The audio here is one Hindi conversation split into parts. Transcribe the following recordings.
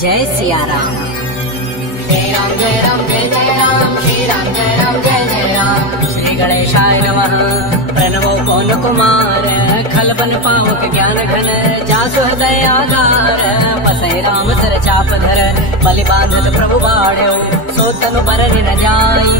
जय सिया राम। जय राम जय राम जय जय राम, श्री राम जय राम जय जय राम। श्री गणेशाय नमः। प्रणवो पवन कुमार, खल बन पावक ज्ञान घन, जासु हृदय आगार, बसै राम सर चाप धर, बलि बांधत प्रभु बाढ़ो, सो तनु बरन न जाई,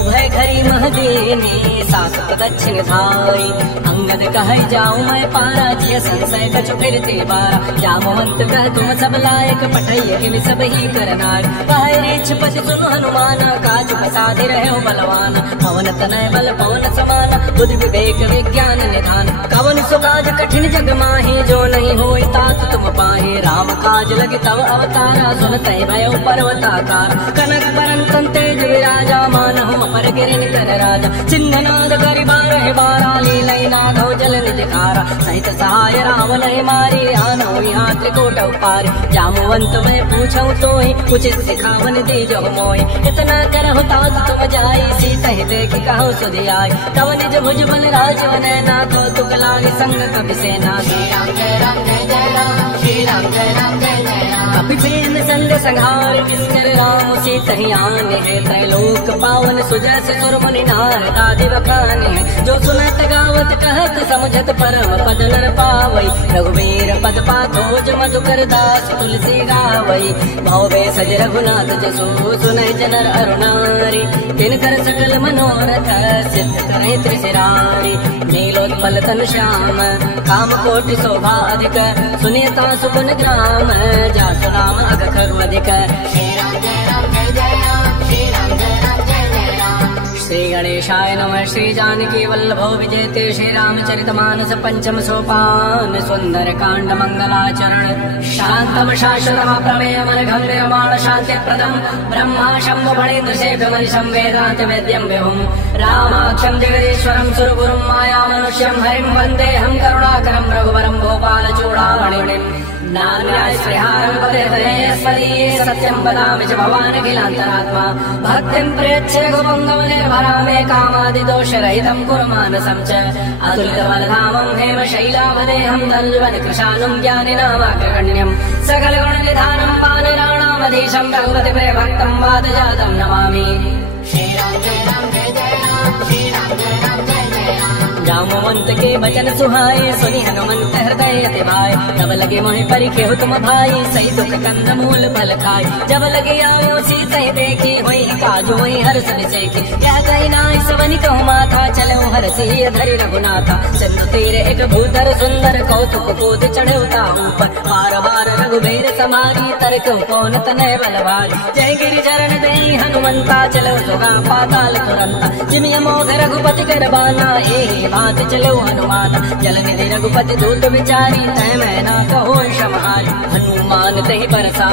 उभय खरी महदीनी, सासुत दक्षिण धाई। अंगद कह जाऊं मैं पारा, जिय संशय कछु फिरते बारा, जामवंत कह तुम सब लायक, पठैय किन सब ही करनार। कह रेछ पति सुन हनुमान, काज प्रसादि रहे बलवान, पवन तनय बल पवन समान, बुद्धि विवेक विज्ञान निधान। कवन सुकाज कठिन जग माही, जो नहीं होई तात तुम पाहे, राम काज लगे तव अवतारा, सुनते भयो पर्वताकार। कनक बरन तेज विराजा, मानहु अपर गिरिन कर राजा, सिंहनाद करि बारह बारा, लीलय नागौ जल निजकारा। सहित सहाय रावण मारी, आनौ यहाँ त्रिकोट पारी। जामवंत मैं पूछऊं तोहि, उचित सिखावन दीजो मोहि। इतना करहु तात तुम जाई, सीतहि देखि कहु सुधि आई। तव निज भुज बल राजवन, नाथो तुक लागी संग कपि सेना। श्री राम जय राम जय जय राम, श्री राम जय राम जय जय राम। कपि सेन संग संहार, किंकर राम सीतहि आने है। त्रैलोक पावन सुजस सुरमुनि नार, दादि बखाने। जो सुनत गावत कहत समझत, परम पद नर पावई। रघुवीर पद पाथोज, मधुकर दास तुलसी गावई। भव सज रघुनाथ जसु, सुनहि जनर अरुणारी। तिनकर सकल मनोरथ, सिद्ध करहि त्रिशिरारी। नीलोत्पल तनु श्याम, काम कोटि शोभा अधिक, सुनियता सुगुण ग्राम, जासु नाम अग खगवधिक। श्री राम जय राम जय जय राम, श्री राम जय राम जय जय राम। श्री गणेशाय नमः। श्री जानकी वल्लभो विजयते, श्री रामचरितमानस पंचम सोपान। सुंदर कांड मंगलाचरण, शांतम शाश्वतः प्रमेय मन गंभीरमाण शांति प्रदम। ब्रह्मा शंभु फणीन्द्र शेखमनिशं, वेदांत वेद्यं विभुं। रामाख्यं जगदीश्वरं सुरगुरुं, माया मनुष्यं हरिं वन्देऽहं करुणाकरं रघुवरं गोपाल चूडामणिम्। नान्याय श्रीहारं पदेहृदये सत्यं वदामि च भवानखिलान्तरात्मा। भक्तिं प्रयच्छ गोपङ्गम निर्भरामे, कामादिदोषरहितं कुरु मानसं च। अतुलितबलधामं हेमशैलावदेहं, धनुजवनकृशानं ज्ञानिनामाग्रगण्यं। सकलगुणनिधानं वानराणामधीशं, रघुपति प्रियभक्तं वादजातं नमामि। श्री राम जय राम जय जय राम, श्री राम जय राम जय जय राम। जामवंत के वचन सुहाए, सुनि हनुमंत हृदय अति भाई। तब लगे मोहि परिखेहु तुम भाई, सही दुख कंद मूल फल खाई। जब लगे आयो सीतहि देखी, होई काजु होई हर्ष निसेखी। कह कहि नाहि सवनि कहु माथा, चलो हरषि धरि रघुनाथा। सिंधु तीर एक भूधर सुंदर, कौतुक कूद चढ़े ताहू पर। बार बार रघुबीर समारी, तरकहु कौन तनय बल भारी। जय गिरि चरण देहि हनुमंता, चलो सुगा पाताल तुरंता। जिमिय मोघ रघुपति कर बाना, एहि भात चलो हनुमान। जल निधि रघुपति दूत विचारी, तय मैं ना कहो क्षमारी। हनुमान तहि बरसा,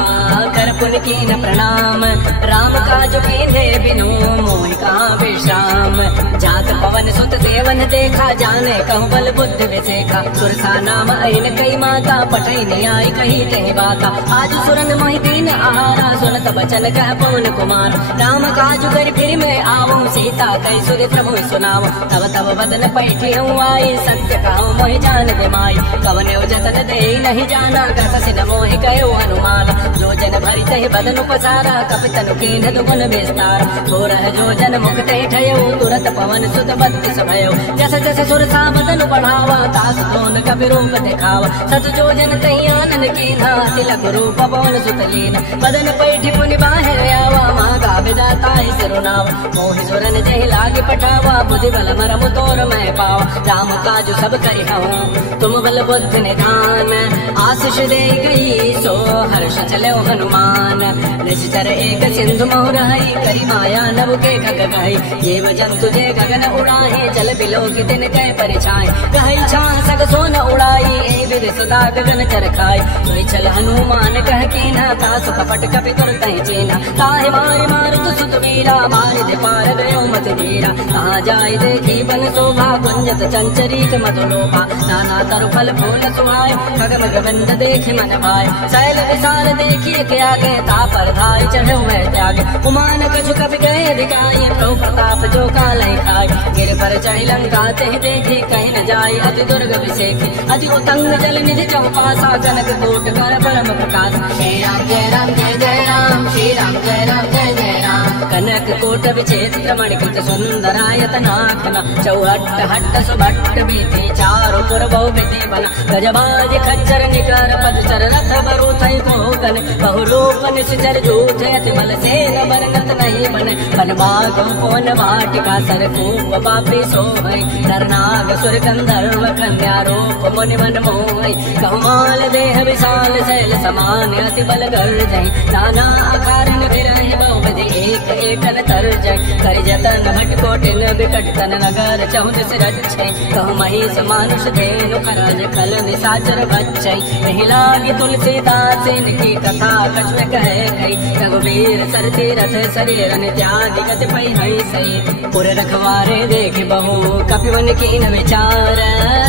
कर पुन कीन प्रणाम। राम काज कीन्हे बिनु, मोहि कहाँ विश्राम। जात पवन सुत देवन देखा, जाने कहु बल बुद्धि विसेखा। सुरसा नाम अहिन कई माता, पठै न्याय कही तहि बाता। आज सुरन मोहि दीन आहारा, सुनत बचन कह पवन कुमार। राम काज करि फिर मैं आवूं, सीता कहि सुधि प्रभु सुनाव। तब तब बदन पैठी हूँ आई, सत्य कहूँ मोहि जान दे माई। कवन जतन दे नहीं जाना, कहत न मोहि कहो हनुमान। जो जन भरि तहि बदन पसारा, कपि तनु कीन्ह दुगुन विस्तार। थोरह जो जन मुख तहि ठयो, तुरत पवन सुत बत्तीस भयो। जस जस सुरसा बदन बढ़ावा, तास तोन कपि रूप दिखावा। सत जो जन तहि आनन कीन्हा, तिलक रूप पवन सुत लीन। बदन पैठी पुनि बाहिर आवा, मांगा विधाता सिरुनावा। मोहि सुरन जहि लागे पठावा, बुद्धि बल मरम तोर मैं पावा। राम काज सब करिहऊँ, तुम बल बुद्धि निधान। आशीष दे गई सो हर्ष चलो हनुमान। निश्चर एक सिंधु मोह रही, करी माया नभ के खग गई। जीव जंतु जे गगन उड़ाहे, जल बिलो की दिन कै परिछाए। कही छां सग सोन उड़ाई, ए विधि सुधा गगन चर खाई। सोई चल हनुमान कह कीन्हा, तासु कपट कपि तुरतहि चीन्हा। ताहि मारि मारुत सुत वीरा, मारि दे पार गयो मति धीरा। कहाँ जाय देखी बन शोभा, कुंजत चंचरीक मधुलोभा। नाना तरु फल फूल सुहाय, खग मग बंद देखि मन भाय। शैल विशाल देखिए के आगे, तापर धाय चढ़ है वह त्याग उमान कछु कभी गए दिखाई प्रभु प्रताप जो काल खाए गिर पर चढ़ी लंका ते देखी कहीं न जाए अति दुर्ग विषेखी अति उतंग जल निधि चौपासा जनक कोट कर परम प्रकाश श्री राम जय राम जय जय राम श्री राम जय राम जय जय राम कनक कोट विचित्र मणिकृत सुंदरायत नाखना चौहट्ट हट्ट सुभट्ट बीती चारों पुर बहु विधि बना गजबाज खच्चर निकर पदचर रथ बरूथई कोगन बहुरूप निश्चर जूथ अति बल से न बरगत नहीं बने बन बाग कोन वाटिका सर कूप बापी सोहई नरनाग सुर कंधर्व कन्या रूप मुनि मन मोहई कहुमाल देह विशाल शैल समान अति बल गर्जई नाना आकार विरहि बहुविधि एक एकन तरजई करि जतन भट कोटिन बिकट तन नगर चहुदिस रक्षई कहु महिष मानुष धेनु खरज कल निशाचर बच्चई नहीं लागी तुलसीदास इनकी कथा कछ कहे गई रघुवीर सरती रथ शरीर त्यागी गति पई हई सही पुर रखवारे देख बहु कपिवन की न विचार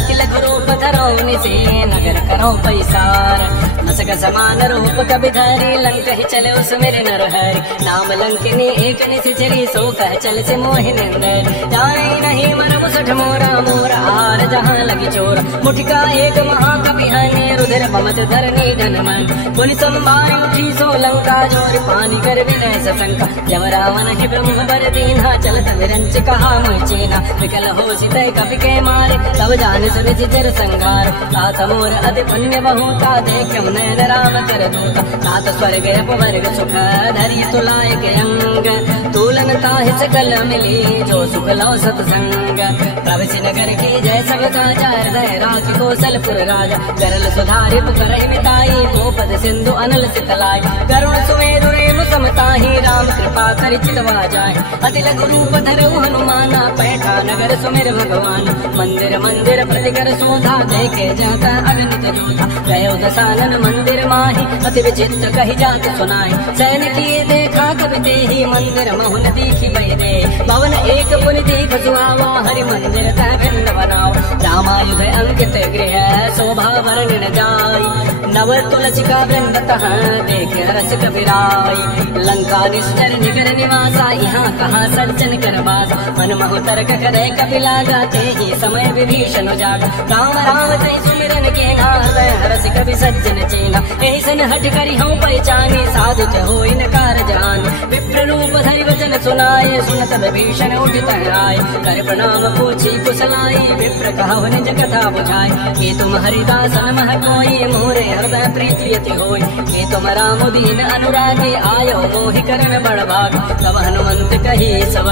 तिलक रूप धरो निसे नगर करो पैसार मसक समान रूप कभी धरी लंक ही चले उस मेरे नर हरि नाम लंकिनी एक निश्चरी सो कह चल से मोहि निंदर जाए नहीं मरब सठ मोरा मोरा आर जहाँ लगी चोर मुठिका एक महाकवि हने रुधिर बमत धरनी धन मन पुनि संभार उठी सो लंका जोर पानी कर विनय सशंका जब रावण ही ब्रह्म बर दीना चलत विरंच कहा मोहि चीना विकल हो सितय कपि के मारे तब जान सुनि चिर संगार तात मोर अति पुण्य बहुता देखम नयन राम कर दूता तात स्वर्ग अपवर्ग सुख धरि तुलाय के अंग तूलन ताहि सकल मिली जो सुख लो सत्संग प्रभु नगर की जय सब काजा हृदय राखी कौशलपुर राजा गरल सुधारि पुकर मिताई गोपद सिंधु अनल सितलाई करुण सुमेरु रेणु समताहि राम कृपा करि चितवा जाए अति लघु रूप धरऊ हनुमाना पैठा नगर सुमिर भगवान मंदिर मंदिर प्रतिकर शोधा देखे जाता अगणित जोधा गयो दसानन मंदिर माही अति विचित्र कही जात सुनाई सैन किए देखा कवि देहि मंदिर मोहन दीखी बही दे भवन एक पुनि दीख सुहावा हरि मंदिर तह भिन्न बनाओ रामायुध अंकित गृह शोभा वर्णन जाई नव तुलसी का वृंद तह देखे रस कविराई लंका निश्चर निकर निवासा यहाँ कहाँ सज्जन कर बासा मन महु तर्क करे कपि लागा ते ही समय विभीषण जागा राम राम ते सुमिरन के हृदय हरस कवि सज्जन चेना यही सन हट करी हूँ पहचानी साधु हो इन कार जान विप्र रूप धरि वचन सुनाए सुनत विभीषण उठित आए कर प्रणाम पूछी कुशलाई विप्र कहो निज कथा बुझाए कि तुम हरिदासन मह कोई मोरे हृदय प्रीति यति होई कि तुम राम दीन अनुरागी आयो मोहि करन बड़ भाग तब हनुमंत कही सब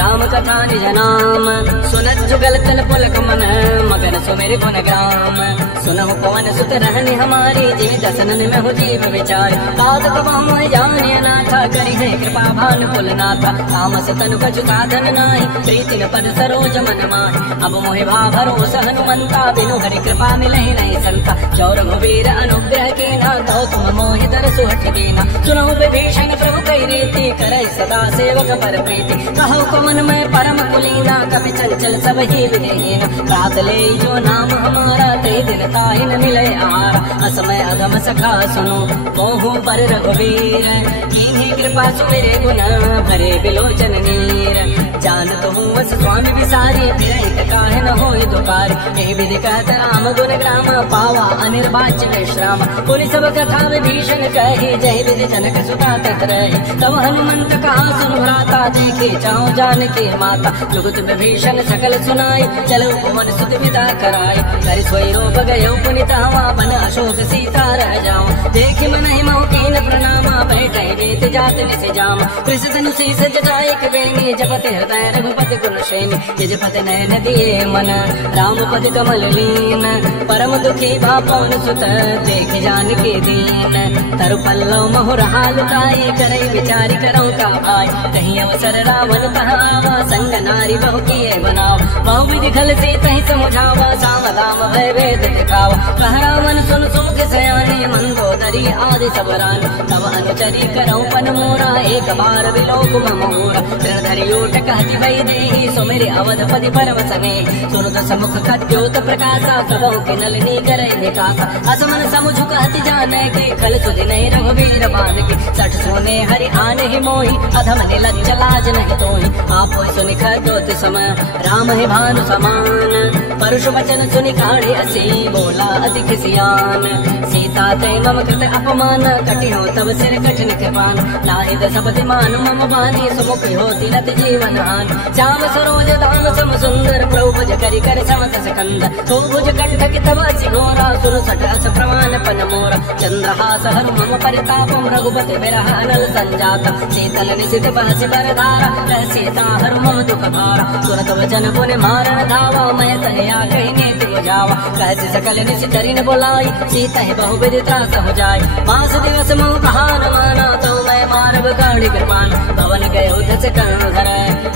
राम कथा निज नाम सुनत जुगल तल पुलक मन मगन सुमेर गुण ग्राम सुनहु पवन सुत रहने हमारी जे दसनन में हो जीव विचार तात कबाम जाने नाथा करी है कृपा भान कुल नाथा तामस तनु कछु साधन नाही प्रीति न पद सरोज मन माहि अब मोहि भा भरोसा हनुमंता बिनु हरि कृपा मिलहि नहीं संता चौर घुबीर अनुग्रह के ना तो तुम मोहि दरसु हठ देना सुनहु विभीषण प्रभु कई रीति करई सदा सेवक पर प्रीति कहो कमन में परम कुलीना कवि चंचल सब ही विदेहीन प्रात ले जो नाम हमारा ते दिन ताहि न मिले आहारा असमय अधम सखा सुनो मोहु पर रघुवीर कीन्ही कृपा सुमेरे गुण भरे बिलोचन नीर जानत हूँ वस स्वामी विसारी फिर काहे न होई दुकार यही विधि कहत राम गुण ग्राम पावा अनिर्वाच्य विश्राम पुनि सब कथा विभीषण कही जय विधि जनक सुता तत रही तब हनुमंत कहा सुन भ्राता देखे चाहो जान के माता जुगत विभीषण सकल सुनाई चलो पवन सुत विदा कराई कर सोई रोग गयो पुनितावा बन अशोक सीता रह जाओ देख मन ही मऊ कीन प्रणामा बैठे वेत जात निस जाम कृष्ण शीस जटाए बेनी जपत हृदय रघुपति गुण श्रेणी निजपत नयन दिए मन राम पद कमल लीन परम दुखी भा पवन सुत देख जान के दीन तरु पल्लव महु रहा लुकाई करई विचारी करो का भाई कहीं अवसर रावण तहावा संग नारी बहु किए बनाओ बहु विधि खल से तही समझावा सावधाम भय वेद दिखावा कह रावण सुन सुख सयाने मंदोदरी आदि सबरान तब अनुचरी करो पन मोरा एक बार विलोक मोरा धरि ओट कहती वही देही सुमेरे अवधपति परवसने सुनत समुख खद्योत प्रकाशा सबो के नलनी करे निकासा असमन समुझ कहती जाने के खल सुधि नहीं रघुवीर बान के कट सुने हरि आने ही मोही अधम ने लज्ज लाज नहीं तोही आप सुनि खद्योत समय राम है भानु समान परुष वचन सुनि काढ़े असी बोला अधिक सियान सीता ते मम कृत अपमान कटि हो तब सिर कठिन कृपान नाहिद सबति मान मम बानी सुमुख होती नत जीवन हान श्याम सरोज दाम सम सुंदर प्रभु भुज करि कर समत सकंद तो भुज कंठ कि तब असि घोरा सुन सट अस प्रमाण पन मोरा चंद्रहास हर मम परितापम रघुपति विरह अनल संजात शीतल निशित बहसि बरधारा सीता हर मम दुख भारा सुरत वचन पुनि मारण धावा मैं तनया कहि नीति बुझावा कहसि सकल निशि धरिन बोलाई सीता ही बहु विधि त्रास हो जाय मास दिवस मोह कहान माना तो मैं मारब गाड़ी कृपान भवन गए उधस कंधर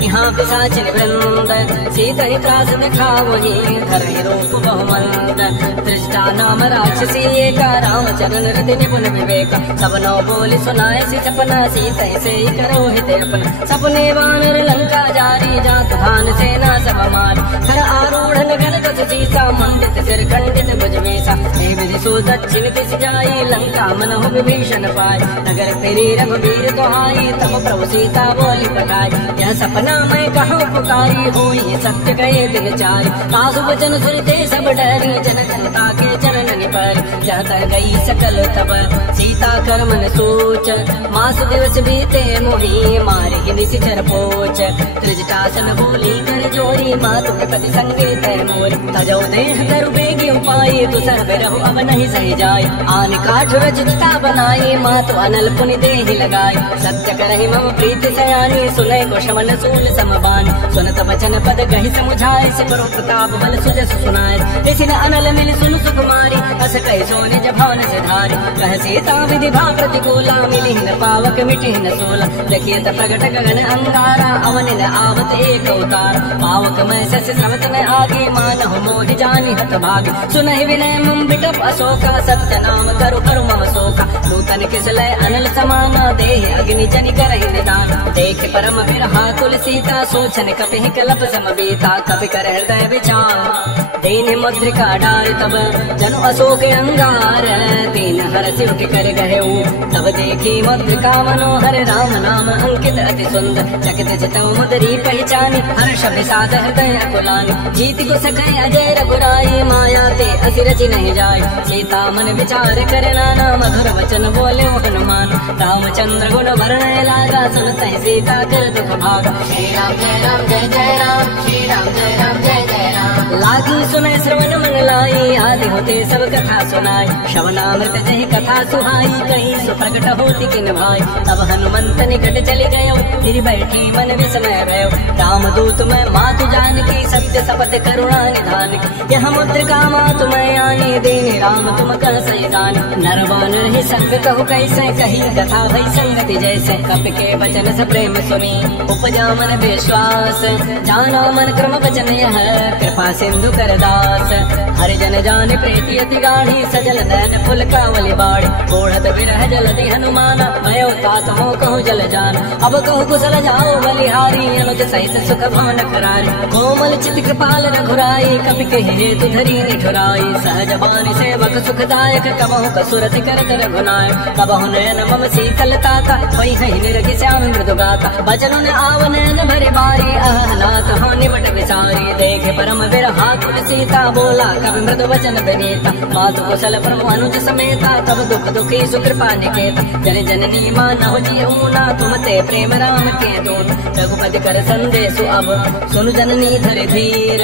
यहाँ पिशाचिन वृंद सीता ही त्रास दिखा वही धर रूप बहुमंद दृष्टा नाम राक्षसी एका राम चरण हृदय निपुण विवेक सबनो बोली सुनाए सी सपना सीता से ही करो हित अपना सपने वानर लंका जारी जात धान सेना सब मार हर आरूढ़ नगर दस सीता मंडित सिर खंडित भुज मेसा हे विधि सो दक्षिण दिस जाई लंका मनहु विभीषण पाय नगर तेरी रघुवीर दुहाई तब प्रभु सीता बोली पठाई यह सपना मैं कहाँ पुकारी हुई सत्य गए दिन चारी सासु वचन सुनते सब डरी जनता के चरण निपर जाता गई सकल तब सीता कर मन सोच मास दिवस बीते मोही मारे ही निशिचर पोच त्रिजटासन बोली कर जोरी मातु के पति संगे तय मोर तजो देह तरु बेगी उपाय तु सर्व रहु अब नहीं सही जाय आन काठ रजता बनाई मातु अनल पुनि देहि लगाई सत्य करहि मम प्रीति सयानी सुने को शमन सूल समबान सुनत वचन पद कहि समुझाय सिपरो प्रताप बल सुजस सुनाय इसिन अनल मिल सुन सुकुमारी अस कहि सोने जभान से धारी कह सीता विधि भा प्रतिकूला मिली न पावक मिटि न सोला देखिए त प्रगट गगन अंगारा अवन न आवत एक अवतार पावक मैं सस समत न आगे मानहु मोहि जानि हत भाग सुनहि विनय मम बिटप अशोका सत्य नाम करु करु मम शोका नूतन किसलय अनल समाना देह अग्नि जनि करहि निदान देख परम बिरहा तुल सीता सोचन कपिहि कलप सम बीता कपि कर हृदय विचार दीन मुद्रिका डार तब जनु अशोक अंगार दीन हरसि उठि कर गहेउ तब देखी मुद्रिका मनोहर राम नाम अंकित अति सुंदर चकित चितौ मुदरी पहचानी हर्ष विषाद हृदय अकुलानी जीत को सकै अजय रघुराई माया ते असि रचि नहीं जाय सीता मन विचार कर नाना मधुर वचन बोले हनुमान रामचंद्र गुण वर्णय लागा सुनते सीता कर दुख भागा श्री राम जय जय राम श्री राम जय जय राम लागी सुने श्रवण मन लाई आदि होते सब कथा सुनाई श्रवणामृत जहि कथा सुहाई कहीं सुप्रकट होती किन भाई तब हनुमंत निकट चले गयो फिर बैठी मन विस्मय भयो राम दूत मैं मातु जान की सत्य सपथ करुणा निधान की यह मुद्रिका मातु मैं आनी देने राम तुम कह सही दान नर वानर ही संग कहु कैसे कही कथा भई संगति जैसे कपि के वचन से प्रेम सुनी उपजा मन विश्वास जाना मन क्रम वचन यह कृपा सिंधु करदास हरिजन जान प्रीति अति गाढ़ी सजल नैन फुल कावली बाड़ी ओढ़त विरह जलधि हनुमाना भयो तात हो कहूँ जल जान अब कहूँ कुशल जाओ बलिहारी अनुज सहित सुख भान करारी कोमल चित कृपाल रघुराई कपि के हेतु धरी निठुराई सहज बानी सेवक सुखदायक कबहु कसुरति करत रघुनाय कबहु नयन मम शीतलता का वही है निरखि श्याम मृदु गाता बचन न आव नयन भरे बारी अहनाथ हो निबट विचारी देखे परम विरहा तुल सीता बोला कवि मृदु वचन विनीता मातु कुशल प्रभु अनुज समेता तब दुख दुखी सुकृपा निकेता जन जननी मानहु जीऊना तुम ते प्रेम राम के दूत रघुपति कर संदेशु अब सुनु जननी धरि धीर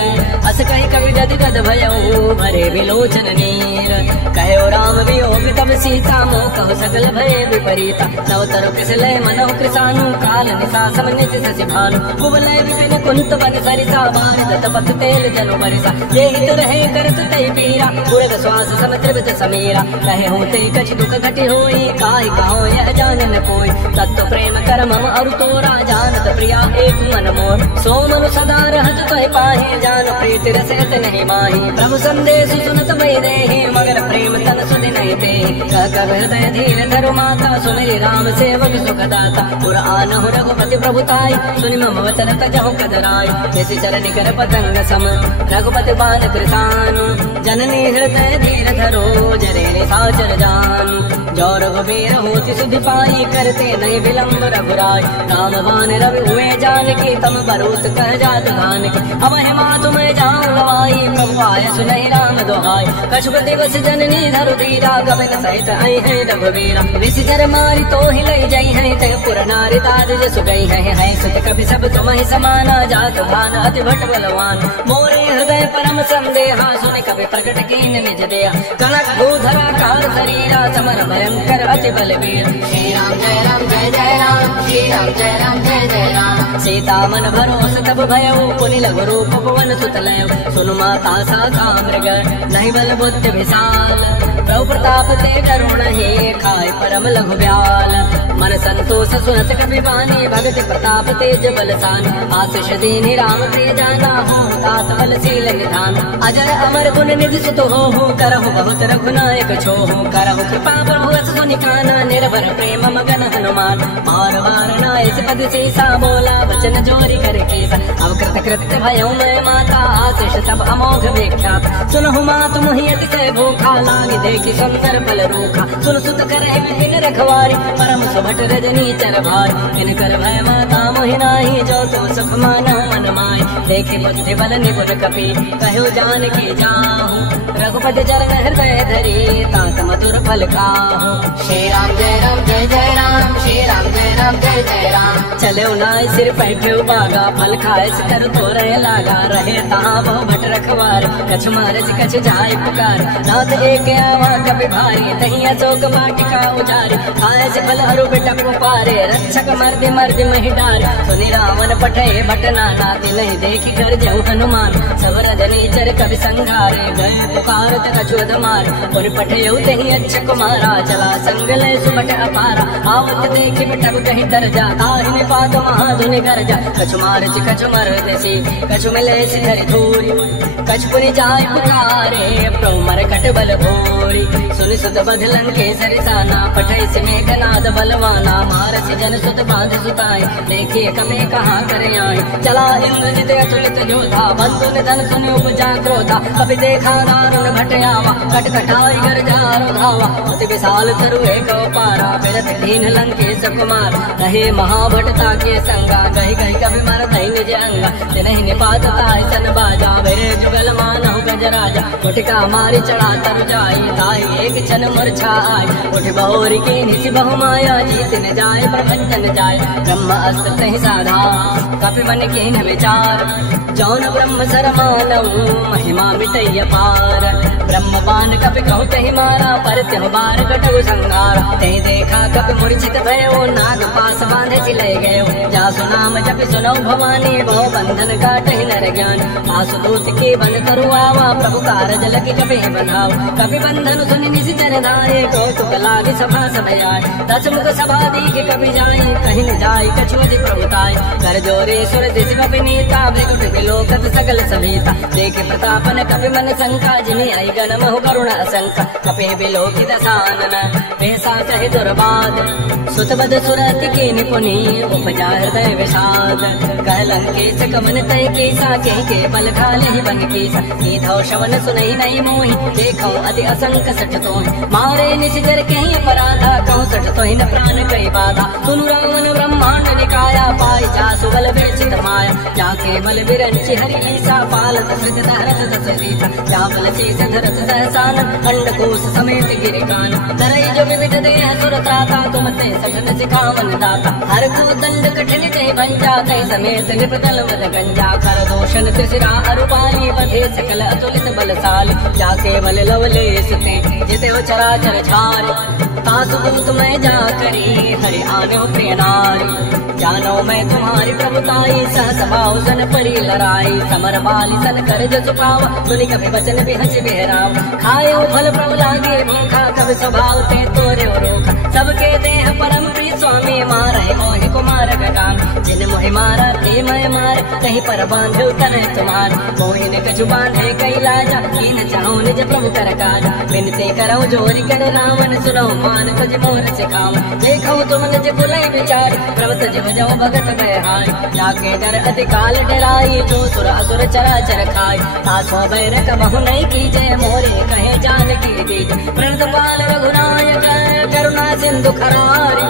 अस कहि कवि गद गद भयउ भरे विलोचन नीर कहो राम वियोग तब सीता मोह कहु सकल भय विपरीता नव तरु किसलय मनहु कृसानु काल निशा समनित शशि भानु कुवलय विपिन कुंत बन सरिसा बारिद तपत तेल जनु बरिसा ये हित रहे करत तय पीरा उर्ग श्वास समत्रिवित समीरा कहे होते कछ दुख घटि होई काहि कहो यह जानन कोई तत्व प्रेम कर मम अरु तोरा जानत प्रिया एक मन मोर सो मनु सदा रहत तय पाहि जान प्रीति रसत नहीं माही प्रभु संदेश सुनत भय देहि मगर प्रेम तन सुधि नहीं ते कह हृदय धीर धरु माता सुनि राम सेवक सुखदाता पुर आनहु रघुपति प्रभुताई सुनि मम वचन तजहु कदराई जैसे चरण कर पतंग सम रघुपति बाल कृतानु जननी हृदय धीर धरो जरे निशाचर जान जो रघुवीर होति सुधि पाई आई करते नहीं विलम्ब रघुराय। रामवान रवि हुए जानकी तम बरूत कह जात गान की। अब हेमा तुम्हें जाऊं गवाई प्रभु आय सुनहि राम दोहाई। कछुक दिवस जननी धरु धीरा गबन सहित आई है रघुवीरा। विषजर मारी तो ही लई जई है ते पुर नारी ताज जसु गई है सुत कवि सब तुम्हि समाना जात भान अति भट बलवान। मोरे हृदय परम संदेहा सुन कवि प्रकट कीन निज देहा। कनक भूधरा कार शरीरा समर भयंकर अति बलवीर। श्री राम जय राम जय जय राम, श्री राम जय राम जय जय राम। सीता मन भरोस तब भयउ पुनि लघु रूप पवन सुत लयउ। सुनु माता सा का मृग नहीं बल बुद्धि विशाल। प्रभु प्रताप ते करुण हे खाय परम लघु ब्याल। मन संतोष सुनत कवि वाणी भगति प्रताप तेज बलसान। आशीष दीनि राम प्रिय जाना हो तात बल शील निधान। अजर अमर गुण निधि सुत हो करहु बहुत रघुनायक छोहु। करहु कृपा प्रभु अस सुनि काना निर्भर प्रेम मगन हनुमान। बार बार नाय पद सीसा बोला वचन जोरी कर केसा। अब कृत कृत्य भयउ मैं माता आशीष सब अमोघ विख्यात। सुनहु मात मोहि अतिशय भूखा लागी देखी सुंदर बल रूखा। सुन सुत करे बिन रखवारी परम सुभट रजनी चर भाई। इनकर भय माता मोहि नाही जो तुम सुख मानो मन माय। देखे बुद्धि बल निपुण कपि कहो जान की जाहू। रघुपति चरण हृदय धरी तात मधुर फल खाहू। श्री राम जय राम जय जय राम, श्री राम जय राम जय जय राम। चले नाय सिर बैठे बागा फल खाए सिर तोरे लागा। रहे ताब भट रखवार कछ मारच कछ जाय पुकार। नाथ एक आवा कपि भारी तही अशोक वाटिका उजारी। खाए से फल अरु बिटक पारे रक्षक मर्दि मर्दि महि डारे। सुनि रावण पठे भट नाती नहीं देखी कर जऊ हनुमान। सब रजनी चर कवि संगारे गए पुकारत कछुअध मारे। पुनि पठेउ तही अच्छ कुमारा चला संग ले सुबट अपारा। आवत देखी बिटक कही दरजा ताहिने पाद महाधुनि गरजा। कछु मारच कछु मर देसी कछु मिले सिधरि धूरी। कछु पुनि जाय पुकारे प्रभु मरकट बल भोरी। सुनि सुत बधलन के सरिसाना पठै से मेघनाद बलवाना। मारस जन सुत बांध सुताई देखिए कमे कहाँ करे आए। चला इंद्रजित अतुलित योधा बंधु निधन सुनि उपजा क्रोधा। कभी देखा दारुण भट आवा कट कटाई गरजारो धावा। अति विशाल तरु एक पारा बिरथ दीन लंकेश कुमार। रहे महाभटता के संगा कही कही कभी मर दही निज अंगा। तिनहि निपात ताहि सन बाजा मेरे जुगल मानहु गजराजा। उठका मारी चढ़ा तर जाई ताहि एक क्षण मूर्छा आई। उठ बहुरी की निसि बहु माया जीत न जाय प्रभंजन जाय। ब्रह्म अस्त्र तहि साधा कपि मन कीन विचार। जौन ब्रह्म सर मानऊ महिमा मिटैय पार। ब्रह्म बान कपि कहु तहि मारा पर त्यहु बार कटउ संगारा। तहि देखा कपि मूर्छित भयो नाग पास बांधे सिलय गयो। जासु नाम जपि सुनौ भवानी बहु बंधन काटहि नर ज्ञान। आसुदूत के बंध करु आवा प्रभु कारज लगी कपि बंधाव। कपि बंधन सुनि निशिचर धाये कौतुक लागी सभा सब आए। दस मुख सभा दीख कपि जाई कहि न जाय कछु अधि प्रभुताय। कर जोरे सुर दिशि कपि नीता भृगुट विलोकत सकल सभीता। देखे प्रतापन कपि मन शंका जिमि आई गण महु करुण असंका। कपि विलोकित सानन पेशा कहि दुर्बाद। सुत बद सुरति के निपुनि उपजा हृदय विषाद। कह लंकेश कमन तय केसा के बल खाले बन केसा। सीधौ शवन सुनहि नहीं मोहि देखौ अति असंक सठ तोहि। मारे निशिचर कहीं अपराधा कहूँ सठ तोहि न प्राण कई बाधा। सुनु रावण ब्रह्मांड निकाया पाई जासु बल विरचित माया। जाके बल विरंचि हरि ईसा पालत सृज धरत दस सीता। जा बल शीस धरत सहसान अंडकोश समेत गिरिकान। धरई जो विविध देह सुर त्राता तुम ते सघन सिखावन दाता। हर को दंड कठिन कहीं भंजा कहीं समेत निपतल बल गंजा। कर दोषण त्रिशिरा अरुपाली बधे सकल अतुलित बलशाली। जाके बल लवलेश ते जिते हो चराचर छारी। तासु दूत मैं जा करी हरि आने प्रिय नारी। जानो मैं तुम्हारी प्रभुताई सहस भाव सन परी लड़ाई। समर बाली सन कर जो चुकावा सुनि कभी वचन भी हंस बेहराव। खाए फल प्रभु लागे भूखा कभी स्वभाव ते तोरे रोखा। सबके देह परम प्रिय स्वामी मारे मोहि कुमार गगान। जिन मोहि मारा ते मैं मार कहीं पर बांधो करे तुम्हार। मोहि ने कछु बांधे कई लाजा कीन चाहो निज प्रभु कर काजा। विनती करो जोरी कर रावण सुनो मान तुझ मोर सिखाव। देखो तुम निज बुलाई विचार प्रभु तुझ जाओ भगत बहाय। जाके डर अधिकाल डराई जो सुर असुर चराचर खाय। तासो बैर कबहु नहीं कीजे मोरे कहे जान की दीज। प्रणत पाल रघुनायक करुणा सिंधु खरारी।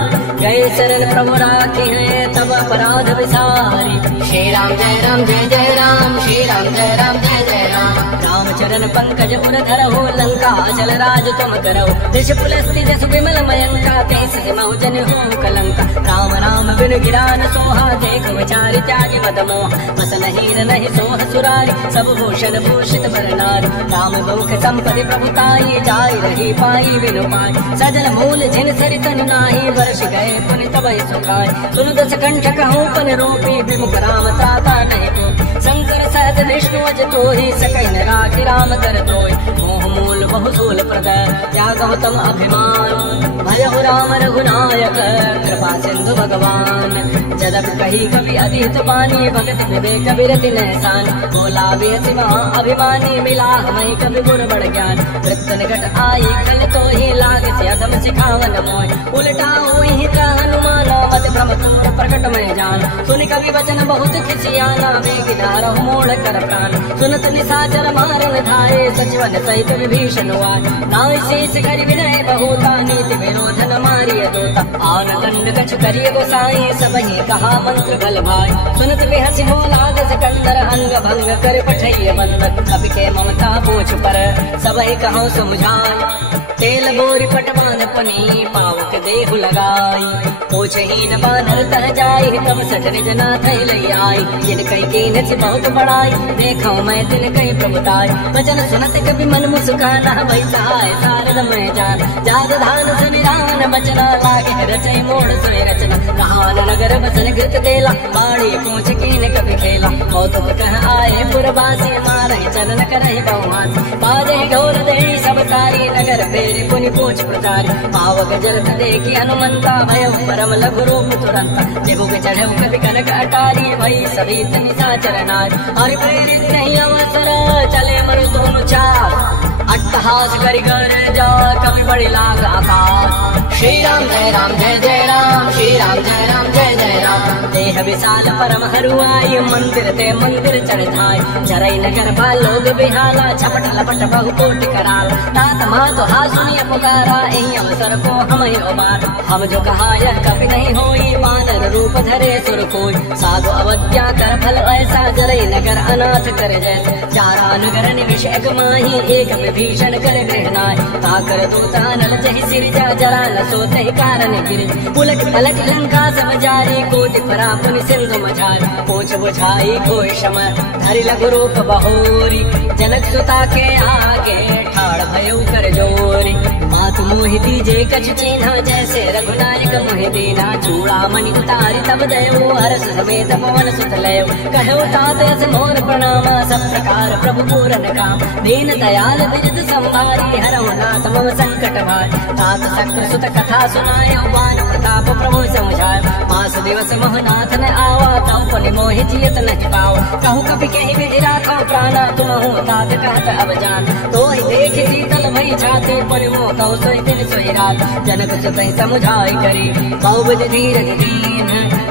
गए शरण प्रभु राखे हैं तब अपराध विसारी। श्री राम जय राम जय जय राम, श्री राम जय राम जय जय राम। राम चरण पंकज उर धरहु, लंका चल राज तुम करहु। दिश पुलस्ति जस विमल मयंका, तेस सिमहु जन हो कलंका। राम राम बिन गिरा न सोहा, देख विचारि त्याग बद मोह। बस नहीं नहीं सोह सुरारी, सब भूषण भूषित बर नारी। राम दुख संपत्ति प्रभुताई, जाय रही पाई बिनु पाई। सजल मूल जिन सरितन नाही, वर्ष गए पुनि तबहि सुखाय। सुन दस कंठ कहूँ पन रूपी, विमुख राम त्राता नहीं को। शंकर सहज विष्णु अज तोहि, सकहि न राखि राम कर तोहि। मोह मूल बहु सूल प्रदय, त्यागहु तम अभिमान। भयहु राम रघुनायक, कृपा सिंधु भगवान। जदपि कही कवि अधीत बानी, भगत विवेक विरति नहसान। बोला बेसि महा अभिमानी, मिला हमें कवि गुण बड़ ज्ञान। वृत्त निकट आई खल तोहि, लाग से अधम सिखावन मोहि। उलटा हुई का हनुमान, मत भ्रम तूर प्रकट में जान। सुनि कवि वचन बहुत खिसियाना, वेग धारहु मोड़ कर प्राण। सुनत निशाचर मारन धाये, सचिवन सहित विभीषण आए। नाय शेष करि विनय बहुता, नीति विरोध न मारिय दूता। आन दंड कछु करिय गोसाई, सबहि कहा मंत्र बल भाई। सुनत बिहसि बोला दस कंदर, अंग भंग कर पठैय बंदर। कवि के ममता पूछ पर, सबहि कहूँ समुझाई। तेल बोरी पटवान पनी, पावक देहु लगाई। पूछहीन बानर तह जाई, तब सठ निज नाथ लई आई। जिन कई कीन बहुत बड़ाई, देखो मैं तिन कई प्रभुताई। वचन सुनत कवि मन मुस्काना, बैसाय सारद मैं जान। जाग धान सुनिरान बचना, लागे रचय मोड़ सोय रचना। कहान नगर बसन घृत देला, बाड़ी पूछ कीन कवि खेला। कौतुक कह आए पुरवासी, मारहि चलन करहि बहुमासी। बाजहि ढोल देहि सब सारी, नगर फेरि पुनि पूछ प्रचारी। पावक जलत देखि हनुमंता, भयउ परम लघु रूप तुरंता। जेबु के चढ़ऊ कवि कनक अटारी, भई सभी निशाचर नारी। हरि प्रेरित नहीं अवसर, चले मरु दोनों चार। अट्टहास करि कर जा, कवि बड़ी लाग आकाश। श्री राम जय राम जय जय राम, श्री राम जय राम जय जय राम। देह विशाल परम हरुआई, मंदिर ते मंदिर चढ़ाई। चरई नगर पा लोग बिहाला, छपट लपट बहु कोटि कराल। तात मातु हा सुनिय पुकारा, एहि अवसर को हम ही उबार। हम जो कहा यह कभी नहीं होई, वानर रूप धरे सुर कोई। साधु अवज्ञा कर फल ऐसा, जरई नगर अनाथ कर जैसे। चारा नगर निविष एक माही, एक विभीषण कर गृहनाय। ताकर दूता नल जहि सिरजा, जरा न सोते कारण गिर। उलट पलट लंका सब जारी, कोटि परा पुनि सिंधु मझारी। पूछ बुझाई कोई शमर, धरि लघु रूप बहोरी। जनक सुता के आगे, ठाड़ भयउ कर जोरी। मातु मोहि दीजे कछु चीन्हा, जैसे रघुनायक मोहि दीना। चूड़ामणि उतारि तब दयउ, हर्ष समेत पवन सुत लयउ। कहु तात यस मोर प्रणामा, सब प्रकार प्रभु पूरन काम। दीन दयाल विजत संभारी, हरहु नाथ मम संकट भारी। तात सक्र सुत कथा सुनाय, वान प्रताप प्रभु समुझाय। मास दिवस मोहनाथ न आवा, तम पुनि मोहि जियत नहीं पावा। कहूँ कभी कहीं विधि राखा प्राणा, तुमहु तात कहत अब जान। तो ही देख शीतल भई छाती, पुनि मोह कहु सोई दिन सोई रात। जनक सुत समुझाई करी, बहुबुद्धि धीरज दीन।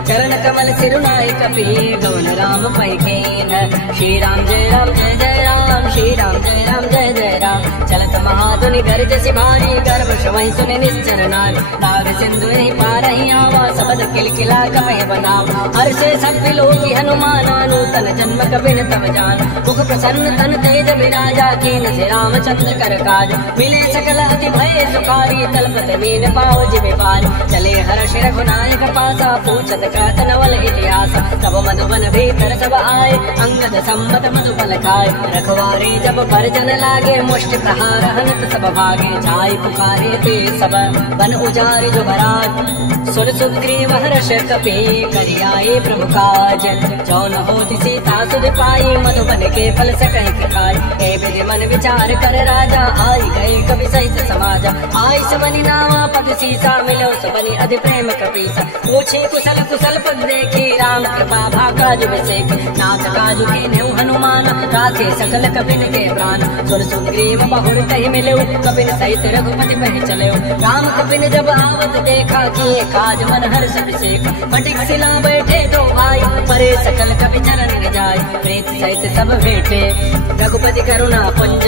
चरण कमल सिरुनाई कपि, गौन राम पै कीन। श्री राम जय राम जय जय राम, श्री राम जय राम जय जय राम। चलत महाधुनि गर्ज सिभारी, गर्भ श्रवहि सुनि निश्चर नारी। नाग सिंधु नहीं पारहि आवा, सबद किलकिला कपहि बनाव। हर्षे सब लोकी हनुमाना, नूतन जन्म कबिन तब जान। मुख प्रसन्न तन तेज विराजा, कीन से रामचंद्र कर काज। मिले सकल अति भय सुखारी, तलपत मीन पाव जिमि पारी। चले हर्ष रघुनायक पासा, पूछत कहत नवल इतिहास। तब मधुबन भीतर सब आए, अंगद सम्मत मधुबल खाए। रखवारी जब परजन लागे, मुष्टि प्रहार हनत सब भागे। जाय पुकारे ते सब, बन उजारि जो भराज। सुर सुग्रीव हर्ष कपि, करियाए प्रभु काज। जौन होति सीता सुध पाई, मधुबन के फल सकहि खाई। हे विधि मन विचार कर राजा, आई गए कवि सहित समाज। आई सबनि नावा पद सीसा, मिलो सबनि अधि प्रेम कपीसा। पूछे कुशल कुशल पद देखी, राम कृपा भाकाज विसेख। नाथ काजु के नेउ हनुमान, राखे सकल कपिन के प्राण। सुर सुग्रीव बहुर कहि मिलउ, कपिन सहित रघुपति पहि चलउ। राम कपिन जब आवत देखा, किए काज मन हर्ष विसेख। फटिक सिला बैठे दो भाई, परे सकल कपि चरण जाय। प्रीत सहित सब बैठे, रघुपति करुणा पुंज।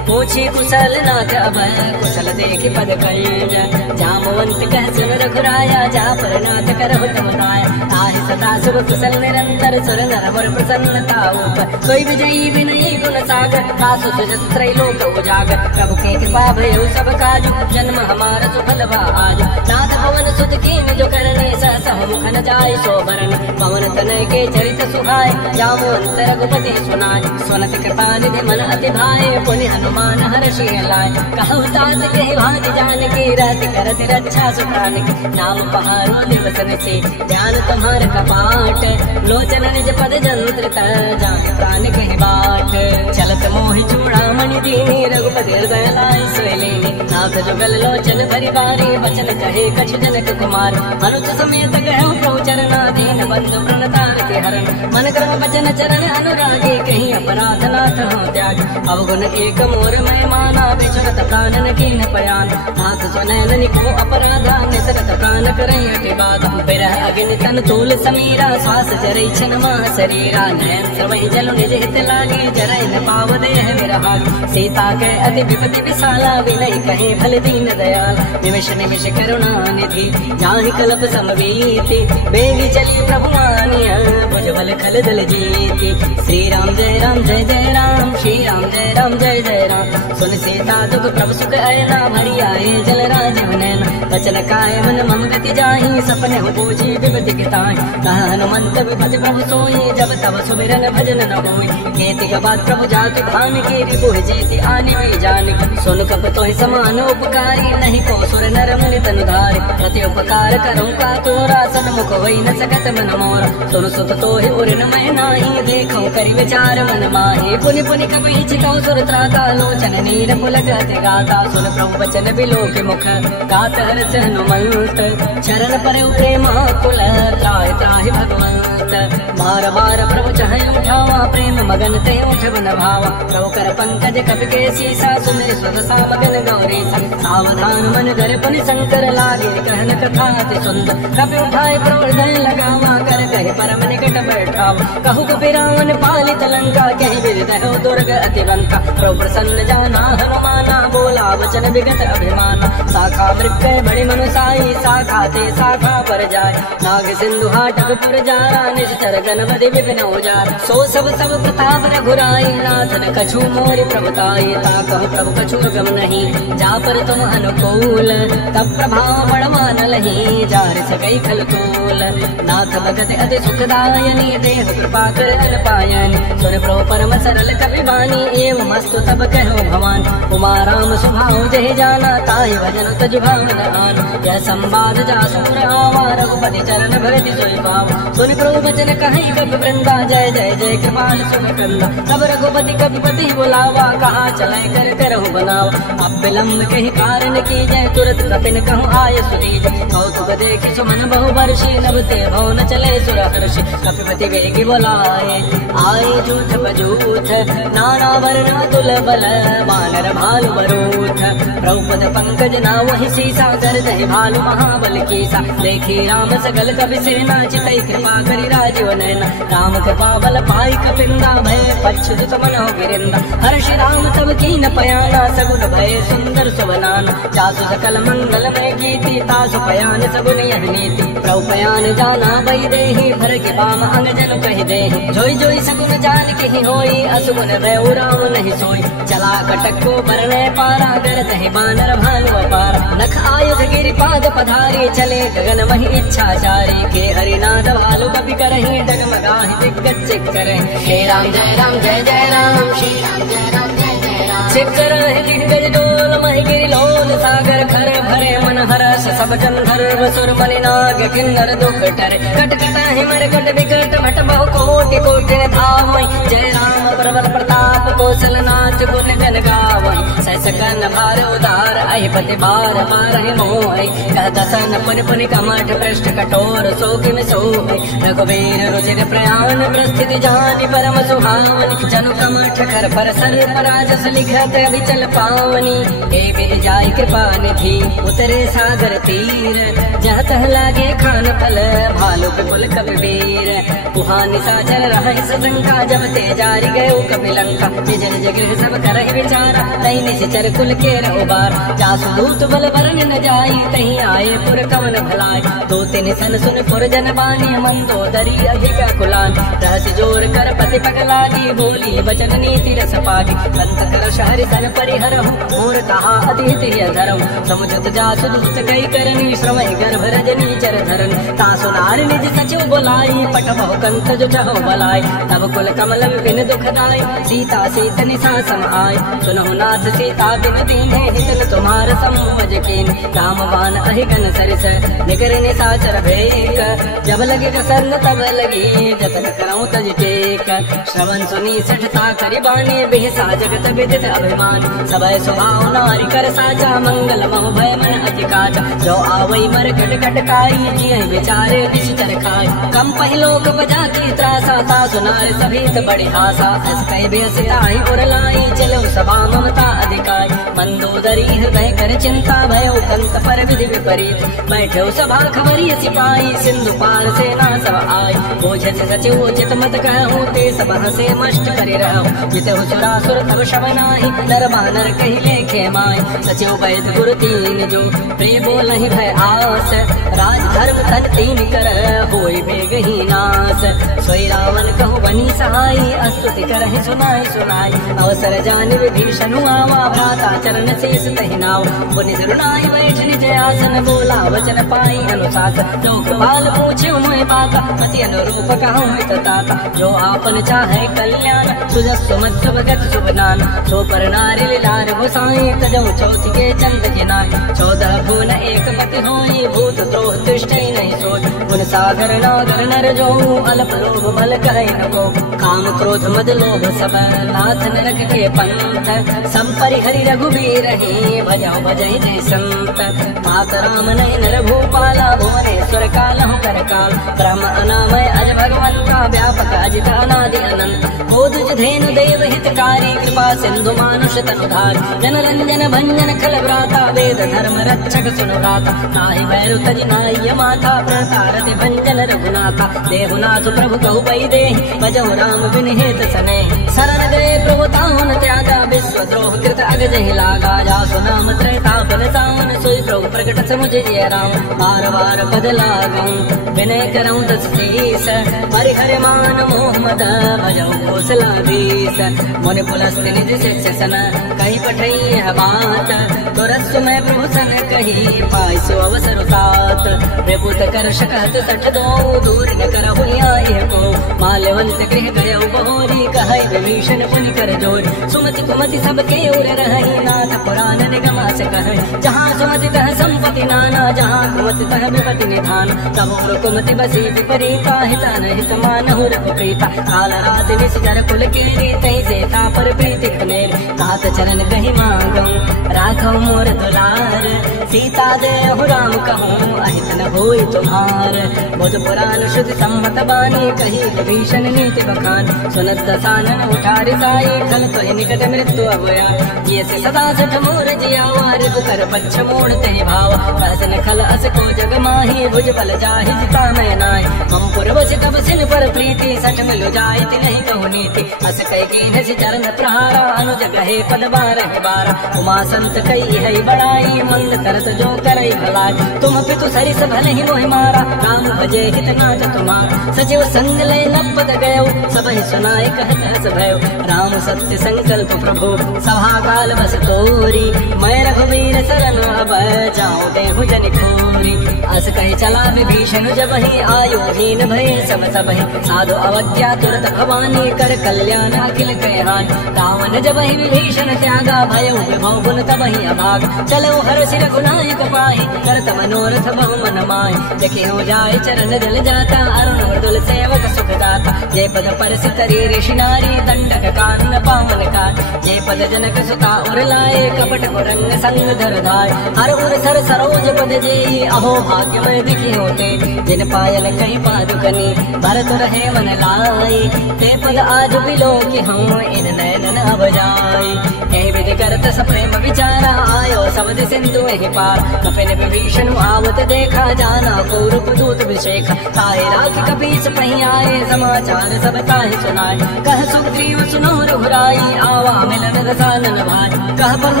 पूछी कुशल नाथ अभय कुशल देख पद कंज जामवंत कह सुन रघुराया जा पर नाथ करहु तम दाया ताहि सदा शुभ कुशल निरंतर सुर नर वर प्रसन्नता ऊपर सोई विजयी विनयी गुण सागर तासु सुजत त्रैलोक उजागर प्रभु के कृपा भयउ सब काजु जन्म हमारा सुफल आज नाथ पवन सुत कीन जो करने सहु मुख न जाय सो भरन पवन तनय के चरित सुहाय जामवंत रघुपति सुनाय सुनत कृपा निधि मन अति भाय पुनि हनुमान हर्षि लाय कहु तात कहि भाग जान की रहति करति रक्षा सुप्रान की नाम पहाड़ो दिवसन से ध्यान तुम्हार कपाट लोचन निज पद जंत्रित जान प्राण कहि बाट चलत मोहि चूड़ामणि दीनी रघुपति हृदय लाय सोई लेनी नाथ जुगल लोचन परिवारी बचन कहे कछ जनक कुमार मनुज समेत कहु प्रभु चरणाधीन बंधु प्रणतार के हरण मन क्रम बचन चरण अनुरागी कहीं अपराध नाथ हो त्याग अवगुण एक मोर मैं माना बिचरत प्राणन कीन पयान नाथ सुनैन निको अपराधा निसरत प्राण करई अति बाधा बिरह अग्नि तन तूल समीरा श्वास जरई छन माह शरीरा नयन श्रवई जल निज हित लागे जरई न पाव देह विरहागी सीता के अति विपति विशाला विनय कहे भल दीन दयाल निमिष निमिष करुणा निधि जाहि कल्प समवीति बेगी चली प्रभु मानिया भुजबल खल दल जीति श्री राम जय राम जय जय राम श्री राम जय राम जय जय राम सुन सीता दुख प्रभु सुख ऐना भरी आए जल राजीव नैना वचन काय मन मम गति जाहि सपने हो पूछी विपति किताहि कह हनुमंत विपति प्रभु सोई जब तब सुमिरन भजन न होई केति के बाद प्रभु जातु भान की रिपुह जीति आनि वे जान सुन कप तोहि समान उपकारी नहीं को सुर नर मुनि तनु धारि प्रति उपकार करूं का तोरा सन्मुख होई न सकत मन मोरा सुन सुत तोहि उरिन मैं नाही देखो करि विचार मन माहि पुनि पुनि कपि चितौ सुर त्राता लोचन नीर पुलकति गाता सुन प्रभु वचन बिलोक मुख गात हर्ष हनुमंत चरण पर प्रेम कुल त्राहि त्राहि भगवंत बार बार प्रभु चाहे उठावा प्रेम मगन ते उठब न भावा प्रभु कर पंकज कपि के सीसा सुमिर सुरसा मगन गौरी सावधान मन धर पुनि शंकर लागे कहन कथा अति सुंदर कपि उठाए प्रभु हृदय लगावा कर कहे परम निकट बैठावा कहु कपिरावन पालित लंका कहि विरदहो दुर्ग अतिवंता प्रभु प्रसन्न जाना हनुमाना बोला वचन विगत अभिमाना शाखा मृग बड़े मनुसाई शाखा ते शाखा पर जाय नाग सिंधु हाटक पुर जारा निश्चर गणपति विपिन उजार सो सब प्रताप रघुराई नाथ न कछु मोरि प्रभुताई ताकहु प्रभु कछु गम नहीं जा पर तुम अनुकूल तब प्रभाव बड़वा न लही जार सकई खल तूल नाथ भगत अति सुखदायनी देह कृपा कर अन पायनी सुर प्रभु परम सरल कवि वाणी एवं मस्तु तब कहो भवान उमा राम स्वभाव जय जाना ताहि भजन तज भावन आन यह संवाद जासुर आवा रघुपति चरण भगति सोई भाव सुनि प्रभु वचन कहि कपि वृंदा जय जय जय कृपाल सुख कंदा तब रघुपति कपिपति बुलावा कहा चलै कर करहु बनावा अब विलम्ब कहि कारण की जय तुरत कपिन कहूँ आय सुरीज कौतुक देखि सुमन बहु वर्षी नभ ते भवन चले सुर हर्षि कपिपति वेगी बुलाए आए जूठ बजूठ नाना वर्ण तुल बल वानर भालु वरूथ प्रभुपद पंकज ना वही सीसा कर दहि भालु महाबल कीसा देखी राम सकल कपि सेना चितई कृपा करि राजीव नैना राम कृपा बल पाई कपिंदा भय पच्छुत मन हो गिरिंदा हर्षि राम तब कीन पयाना सगुन भय सुंदर सुवनाना जासु सकल मंगल में कीर्ति तासु पयान सगुन यह नीति प्रभु पयान जाना बई देहि भर के बाम अंग जन कहि देहि जोई जोई सगुन जान के ही होई असुगुन भय राम नहीं सोई चला कटक को बरने पारा कर दहि बानर भानु अपारा नख आयुध गिरि पाद पधारी चले गगन मही इच्छाचारी के हरिनाथ भालु कपि करहि डगमगाहि दिग्गज चिक्कर श्री राम जय राम श्री राम जय राम जय जय राम चिक्कर दिग्गज डोल मही गिरि लोल सागर खर भरे मन हरस सब गंधर्व सुर बलि नाग किन्नर दुख टरे कट कटा हिमर कट विकट भट बहु कोटि कोटि धावै जय राम प्रबल प्रताप कौशल नाथ गुण गन गावै सस कन भार उदार अहिपति बार मारहि मोहि कह दसन पुनि पुनि कमठ पृष्ठ कठोर सोकिम सोहि रघुवीर रुचिर प्रयाण प्रस्थिति जानि परम सुहावनि जनु कमठ कर पर सर पराजस लिखत विचल पावनी हे विल जाय कृपा निधि उतरे सागर तीर जहाँ तह लागे खान फल भालु विपुल कवि वीर कुहानि साचर रह सशंका जब ते जारी गयो कपि लंका निज निज निज गृह सब करहि विचारा, तहि निश्चर कुल के उबार। जासु दूत बल बरन न जाई, तहि आए पुर कवन भलाई। दो तिन सन सुन पुर जन बानी, मंदोदरी अधिक कुलान। रहस्य जोर कर पति पग लागी, बोली वचन नीति रस पागी। कंत कर शहर सन परिहरहु, मोर कहा अतिथि धरहु। समुझत जासु दूत कई करनी, श्रवहि गर्भ रजनी चर धरन। तासु नार निज सचिव बोलाई, पटबहु कंत जुटहु बलाई। तब कुल कमल बिन दुखदाई, सीता सीत निशा सम आय। सुनहु नाथ सीता बिन दीन्हे, हितन तुम्हार समझ कीन। रामबान अहिगन सरिस, निकर निशाचर भेक। जब लगे प्रसन्न तब लगी, जतन करऊं तज टेक। श्रवण सुनी सठता करि बानी, बिहसा जगत विदित अभिमान। सबय स्वभाव नारी कर साचा, मंगल मह भय मन अति काचा। जो आवई मर कट कटकाई, जिय विचारे निश्चर खाई। कम पहिलोक बजा की त्रासा, तासु नार सभीत बड़ी आशा। अस कहि बेसिताई उर लाई, चलो सभा ममता अधिकाई। मंदोदरी हृदय कर चिंता, भयो कंत पर विधि विपरीत। बैठो सभा खबरी सिपाही, सिंधु पार सेना सब आई। बोझ सचिव चित मत कहूँ, ते सब हसे मष्ट करि रहूँ। जितहु सुरासुर तब शव नाही, नर बानर कहि लेखे माय। सचिव वैद गुरु तीन जो, प्रे बोलहि भय आस। राज धर्म तन तीन कर, होय बेगहि नास। सोई रावण कहु बनी सहाई, स्तुति करहि सुनाई सुनाई। अवसर जानि विभीषण आवा, भ्राता चरण शेष तहि नाव। पुनि सिरुनाई बैठ निज आसन, बोला वचन पाई अनुशासन। लोकपाल पूछे मोहि बाता, अति अनुरूप कहूँ हित ताता। जो आपन चाहे कल्याण, सुजस्व मत्स्य भगत शुभ नान। सो पर नारी लीलार गोसाई, तजऊ चौथि के चंद जिनाई। 14 भुवन एक पति होई, भूत द्रोह दृष्टि नहीं सोच। गुण सागर नागर नर जो, अल्प लोभ बल करै न को। काम क्रोध मद लोभ सब, नाथ नरक के पंथ। सम परिहरि रघुबीर ही, भजौ भजहि जय संत। मात राम नहीं नर भूपाला, भुवनेश्वर कालहु कर काल। ब्रह्म अनामय अज भगवंता, व्यापक अजित अनादि अनंत। बोधुज धेनु देव हितकारी, कृपा सिंधु मानुष तनुधार। जन रंजन भंजन खल व्राता, वेद धर्म रक्षक सुनुराता। नाहि भैरु तजि नाह्य माता, प्रतारति भंजन रघुनाथा। देहुनाथ प्रभु कहु पै देहि, भजहु राम बिन हेत सनेहि। शरण गए प्रभु ताहुन त्यागा, विश्व द्रोह कृत अगजहि लागा। जासु नाम त्रैतापन सावन, सोई प्रभु प्रकट समुझ जिय राम। बार बार पद लागऊं, विनय करऊं दस शीस। परिहर मान मोह मद, भजहु कौशलाधीश। मुनि पुलस्त्य निज शिष्य सन, कहि पठई यह बात। तुरस्सु मैं प्रभु सन कही, पाइसु अवसर तात। प्रभुत कर शकत सठ दो, दूर न करहु न्याय को। माल्यवंत गृह गयौ बहोरी, कहै विभीषण पुनि कर जोरी। सुमति कुमति सब के उर रहै, नाथ पुराण निगम अस कहै। जहाँ सुमति तह संपत्ति नाना, जहाँ कुमति तह विपत्ति निधान। तब उर कुमति बसी विपरीता, हिता न हित मानहु रघुप्रीता। काल रात निश्चर कुल कीरी, तहि सेता पर प्रीति कनेर। तात चरण कहि मांगऊं, राखौ मोर दुलार। सीता देहु राम कहूँ, अहित न होय तुम्हार। बुध पुराण शुद्ध सम्मत बानी, कही विभीषण नीति बखान। सुनत दसानन उठारि साई, खल तहि निकट मृत्यु अवया। ये से सदा सठ मोर जियावा, रिपु कर पच्छ मोड़ तहि भावा। कहसन खल अस को जग माही, भुज बल जाहि जिता मैं नाहि। हम पुरवस तब सिन पर प्रीति, सठ मिलु जाइत नहीं कहु नीति। अस कहि कीन्ह चरण प्रहारा, अनुज गहे पद बारह बारा। उमा संत कई है बड़ाई, मंद करत जो करई भलाई। तुम पितु सरिस भले ही मोहि मारा, राम भजे हित नाथ तुम्हारा। सचिव संग ले न पद गयो, सबहि सुनाई कहत हस भयो। राम सत्य संकल्प प्रभु, सभा काल बस तोरी। मैं रघुवीर शरण अब, जाऊं देहु जनि खोरी। अस कहि चला विभीषण जबहि, आयु हीन भय सम सबहि। साधु अवज्ञा तुरत भवानी, कर कल्याण अखिल कहानी। रावण जबहि विभीषण त्यागा, भयो विभव गुण तबहि अभाग। चलो हर्षि रघुनायक पाहि, करत मनोरथ बहु मन माहि। देखि हो जाय चरण जल जाता, अरुण मृदुल सेवक सुख दाता। जय पद परसि तरी ऋषि नारी, दंडक कानन पावन काज। जय पद जनक सुता उर लाए, कपट रंग संग धर धाय। हर उर सर सरोज पद जेई, अहो भाग्य मैं दिखि होते। जिन पायल कहीं पादुकनी भरत रहे मन लाई ते पद आज बिलो की हूँ इन नैनन अब जाई कहीं विधि करत सप्रेम विचारा आयो सबद सिंधु ही पार कपिन विभीषण आवत देखा जाना कौरव दूत विशेख ताहे राख कपीस पही आए समाचार सब ताहि सुनाए कह सुग्रीव सुनो रघुराई आवा मिलन रसानन भाई कह पर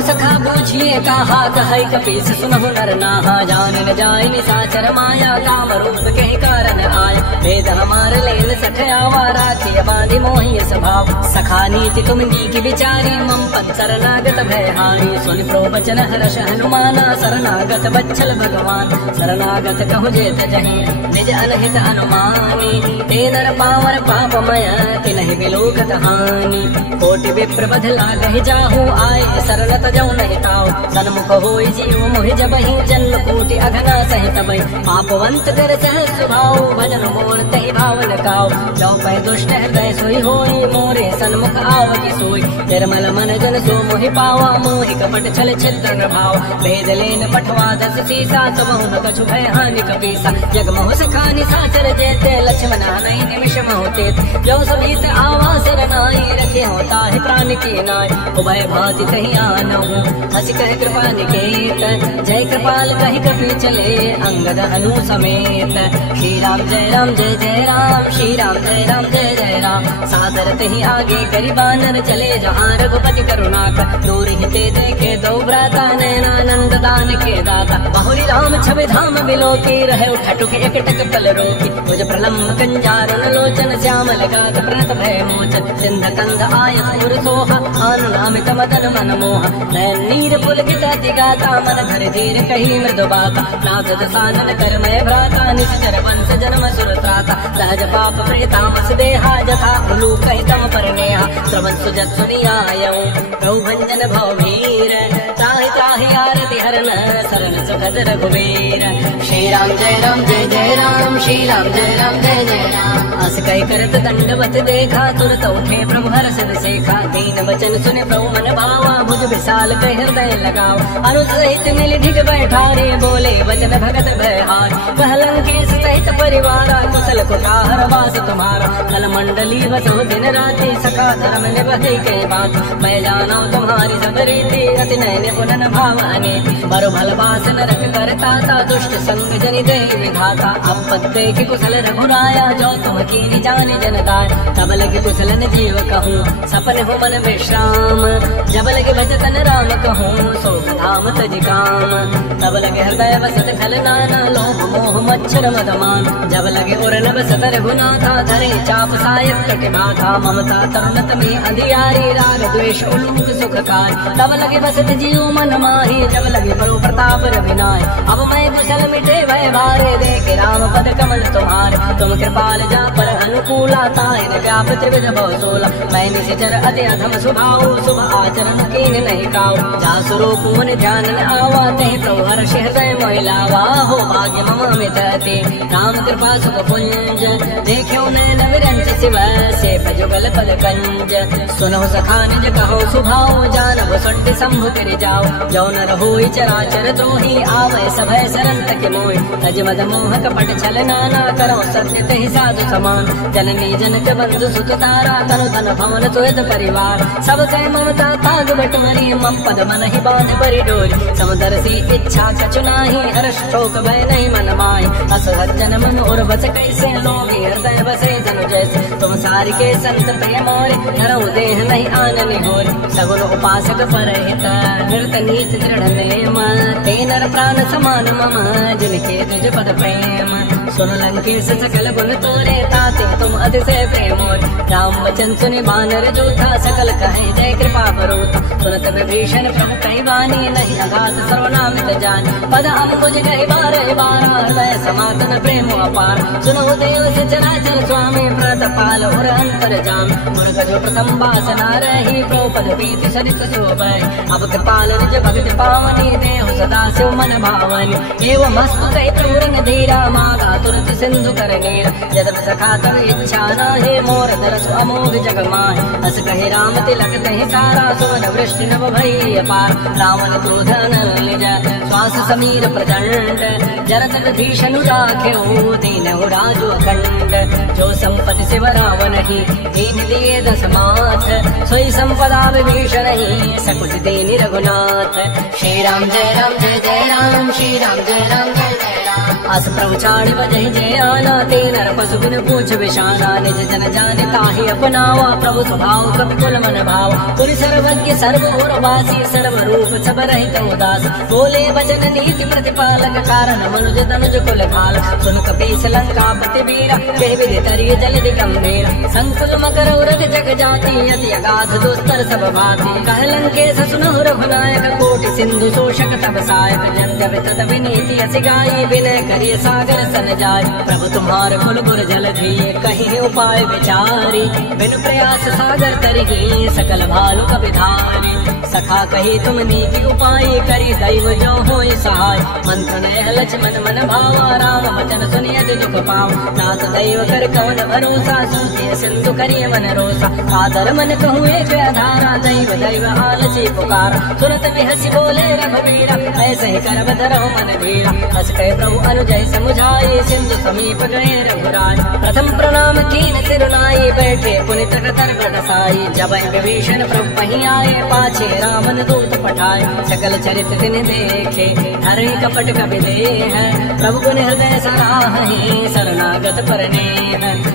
सखा पूछिए कहा कह कपीस सुनहु नर नाहा जान न जाय निशाचर माया काम रूप के कारण आया वेद हमार लेन सठ आवा राखी बांधि मोहि स्वभाव सखा नीति तुम नीकी विचारी मम पद शरणागत भय हारी सुन प्रवचन हर्ष हनुमाना शरणागत बच्छल भगवान शरणागत कहु जेत जहि निज अनहित अनुमानी ते नर पावर पापमय तिनहि बिलोकत हानि कोटि विप्र बध लागहि जाहु आए शरणत जऊ नहीं ताऊ सन्मुख होई जीव मोहि जबहि जन्म कोटि अघना सहित बहि पापवंत कर सहस स्वभाव भजन मोर तहि भावन काऊ जो पै दुष्ट हृदय सोई होई मोरे सन्मुख आवति सोई निर्मल मन जन सो मोहि पावा मोहि कपट छल छिद्र न भाव भेद लेन पठवा दस सीसा सबहु न कछु भय हानि कपीसा जग मोह सखानि साचर जेते लक्ष्मण नहीं निमिष मोहते जो समीत आवा सरनाई रखे होता है प्राण के नाय उभय भाति तहि आनहु हसि कह कृपा निकेत जय कृपाल कहि कपि चले अंगद हनु समेत श्री राम जय राम जय जय राम श्री राम जय राम जय जय राम सादर तहि आगे करि बानर चले जहाँ रघुपति करुणा दूर हिते देखे दो भ्राता नैनानंद दान के दाता बहुरी राम छवि धाम बिलो की रहे उठटुक एकटक पल रोकी मुझ प्रलम्ब कंजारुन लोचन श्यामल गात प्रणत भय मोचन सिंध कंद आयत पुर सोहा आनुनामित मदन मन मोहा नैन नीर पुलकित दिगाता मन धर धीर कही मृदु बाता नाथ दसानन कर मय भ्राता निश्चर वंश जन्म सुर त्राता सहज पाप प्रेतामस देहा जथा उलू कही तम पर नेहा श्रवण सुजत सुनियायऊ प्रभु भंजन भवभीर ताहि ताहि आरति हरन शरण सुखद रघुवीर श्री राम जय राम श्री राम जय जय राम अस कही करत दंडवत देखा तुरत उठे प्रभु हर्ष सेखा दीन वचन सुने प्रभु मन भावा भुज विशाल कह हृदय लगाओ अनुज सहित मिल ढिग बैठारे बोले वचन भगत भयहार कह लंकेश सहित परिवारा कुशल कुटार वास तुम्हारा कल मंडली बसो दिन राति सखा धर्म निभई के बात मैं जाना तुम्हारी सब रीति अति नयन पुनन भाव अनीति बरु भल बास नरक करता दुष्ट संग जनि दे विधाता अब की कुशल रघुराया जो तुम की जानी जनता तब लगे कुशलन जीव कहूँ सपन हो मन विश्राम जब लगे भजतन राम कहूँ शोक धाम तज काम तब लगे हृदय बसत खल नाना लोभ मोह मच्छर मदमान जब लगे उरन बसत रघुनाथा धरे चाप सायक कटिबाधा ममता तरुणत में अधियारी राग द्वेष उलूक सुखकार तब लगे बसत जीव मन माही जब लगे बड़ो प्रताप रविनाय अब मैं कुशल मिटे भय भारे देखे राम पद कमल तुम्हारे तुम कृपाल जा पर अनुकूला ताइन व्याप त्रिविध बहुसोला मैं निशिचर अति अधम स्वभाव शुभ आचरण कीन नहीं काऊ जा स्वरूप मुन ध्यान आवा ते प्रभु हर्ष हृदय महिलावा हो भाग्य मम मितते राम कृपा सुख पुंज देखो नैन विरंच शिव से भजुगल पद कंज सुनो सखा निज कहो सुभाव जानब सुंड शंभु कर जाओ जो न रहोई चराचर तो ही आवे सभय सरंत के मोहि तज मद मोह कपट छल नाना करो सत्य ते साधु समान जननी जनक बंधु सुत तारा तनु धन भवन तुयत परिवार सब कह ममता ताग बटमरी मम पद मन ही बांध बरी डोरी समदर्शी इच्छा कछु नाही हर्ष शोक भय नहीं मन माय अस सज्जन मन और बस कैसे लोगे हृदय बसे धनु जैसे तुम सारी के संत प्रिय मोरे धरो देह नहीं आननि होरे सगुन उपासक परहित नृत नीत दृढ़ नेम ते नर प्राण समान मम जिनके तुझ पद प्रेम सुन लंकेश सकल गुण तोरे ताते तुम अतिशय प्रेमोर राम वचन सुनि बानर जोथा सकल कहे जय कृपा करोता सुनत विभीषण प्रभु कहि वाणी नहीं अघात सर्वनामित जान पद अम्बुज कहि बारह बारा हृदय समातन प्रेम अपार सुनो देव से चराचर स्वामी प्रतपाल और अंतर जाम मुर्ग जो प्रथम वासना रही प्रभु पद प्रीति सरित शोभय अब कृपाल निज भगत पावनी देव सदा शिव मन भावनी एवं मस्तु कहि प्रभु धीरा मागा तुरत सिंधु कर नीर जदप सखा तब इच्छा नाहे मोर दरस अमोघ जग माहे अस कहे राम तिलक तहि सारा सुवन वृष्टि नभ भई अपार रावण क्रोधन निज श्वास समीर प्रचंड जरत भीषण राख्यो दीनहु राजो अखंड जो संपत्ति शिव रावण ही दीन दिए दस माथ सोई संपदा विभीषण ही सकुच दीनि रघुनाथ। श्री राम जय राम जय जय राम, श्री राम जय राम जय जय राम। अस प्रभु चाड़ बजहि जय आना ते नर पशु गुन पूछ विशाना निज जन जाने ताहि अपनावा प्रभु स्वभाव कपि कुल मन भाव पुरि सर्वज्ञ सर्व उर्वासी सर्व रूप सब रहित उदास बोले वचन नीति प्रतिपालक कारण मनुज तनुज कुल घाल सुन कपीस लंका पति वीरा कह विधि तरिय जलधि गंभीर संकुल मकर उरग जग जाति अति अगाध दुस्तर सब भाति कह लंकेश सुनहु रघुनायक कोटि सिंधु शोषक तब सायक जन्य वितत विनीति अस गाई विनय करिय सागर सन जाय प्रभु तुम्हार कुल गुर जल दिए कहीं उपाय विचारी बिन प्रयास सागर तरिही सकल भालु कपिधारी सखा कही तुम नीति उपाय करी दैव जो होय सहाय मंत्र नय लक्ष्मण मन भावा राम वचन सुनिय दुख पाव नाथ दैव कर कवन भरोसा सूझे सिंधु करिय मन रोसा आदर मन कहूँ एक आधारा दैव दैव आलसी पुकार सुनत बिहसी बोले रघुवीरा ऐसे ही करब धरहु मन धीरा हस कहे प्रभु अनुजय समुझाए सिंधु समीप गए रघुराय प्रथम प्रणाम कीन सिरुनाई बैठे पुनि तट तर्कट साई जब विभीषण प्रभु पही आए पाछे रामन दूत पठाए सकल चरित तिन देखे हरि कपट कपि देह प्रभु गुण हृदय सराहि शरणागत परने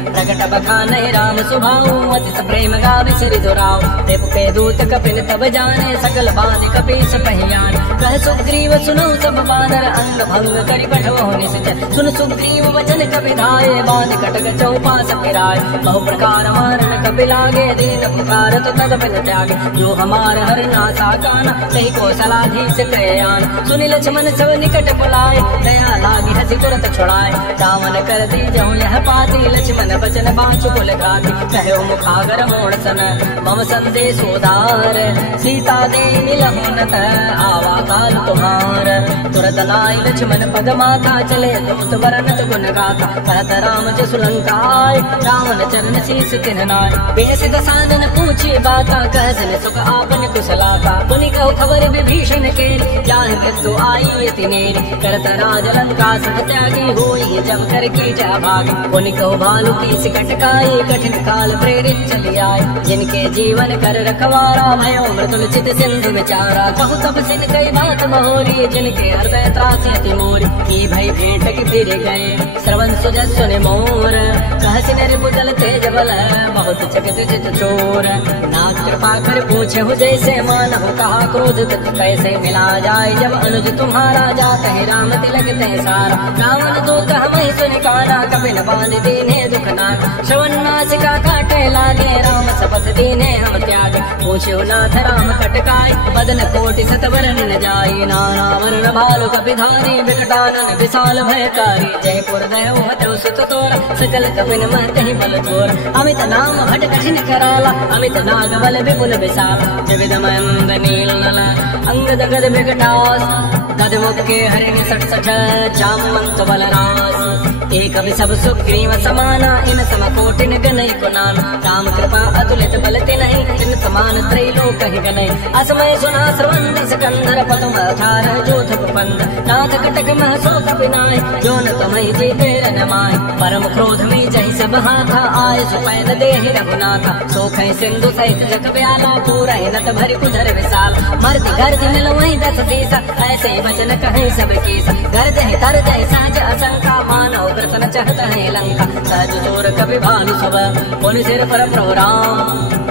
प्रगट बखान राम सुभाऊ अति प्रेम गावि सिरि दुराव देव के दूत कपिन तब जाने सकल बांध कपीस पहियान कह सुग्रीव सुनौ सब बानर अंग भंग करि बढ़ो निश्चय सुन सुग्रीव वचन कपि धाये बांध कटक चौपास फिराय बहु प्रकार मारन कपि लागे दीन पुकारत तदपिन त्यागे जो हमार हर नासा काना कही कौशलाधीश कयान सुनि लक्ष्मण सब निकट बुलाए दया लागी हसी तुरत छुड़ाए दामन कर दी जहु यह पाती लक्ष्मण बचन बाचु कुल गाती कहो मुखागर मोड़ सन मम संदेश उदार सीता दे मिलहु नत आवा काल तुम्हार तुरत लाई लक्ष्मण पद माथा चले दूत वरनत गुण गाथा कहत राम जसु लंकाय रावण चरण शीस तिन्हनाय बेस दसानन पूछी बाता कह सन सुख आपन कुशलाता पुनि कहो खबर विभीषण के जान मृत्यु आई तिनेरी करत राज लंका सब त्यागी होई जब कर की जा भागी पुनि कहो भालू की सिकट काई कठिन काल प्रेरित चली आए जिनके जीवन कर रखवारा भयो मृदुल चित सिंधु विचारा कहु तब सिन कई बात बहोरी जिनके हृदय त्रासी मोरी की भई भेंट की फिर गए श्रवण सुजस सुने मोर कह सिन रिपुदल तेज बल बहुत जगत जित चोर नाथ कृपा कर पूछे हो जैसे मान हो कहा क्रोध कैसे मिला जाए जब अनुज तुम्हारा जाता है राम तिलक तय सारा रावण दूत हमें सुन काना कपिन बांध दीने दुख नाथ श्रवण नासिका काटे लागे राम शपथ दीने हम त्याग पूछो नाथ राम कटकाय बदन कोटि सतवरण न जाए नाना वर्ण भालु कपिधारी विकटानन विशाल भयकारी जयपुर दयो हतो सुत तोरा सकल कपिन महते ही बल तोर अमित नाम भट कठिन कराला अमित नाग बल विपुल विशाल जविदमंद नील नल अंगद गद विकटास गद मुखे हरिण 66 जामवंत बलरास एक सब सुग्रीव समाना इन सम कोटिन गनई को नाम राम कृपा अतुलित बलते नहीं इन समान त्रैलोक ही गनई असमय सुना श्रवण सिकंदर पदम अठार जोध कुपंद नाथ कटक महसो कपिनाय जो न तमहि जीते नमाय परम क्रोध में जहि सब हाथा आय सुपैन देहि रघुनाथा सोखै सिंधु सहित जग व्याला पूरा नत भरि कुधर विशाल मर्दि गर्दि मिलवै 10 सीसा ऐसे वचन कहे सब कीसा गर्द है तर जय साज असंका मानव प्रसन्न चहत है लंका सहज चोर कपि भालु सब पुनि सिर पर प्रभु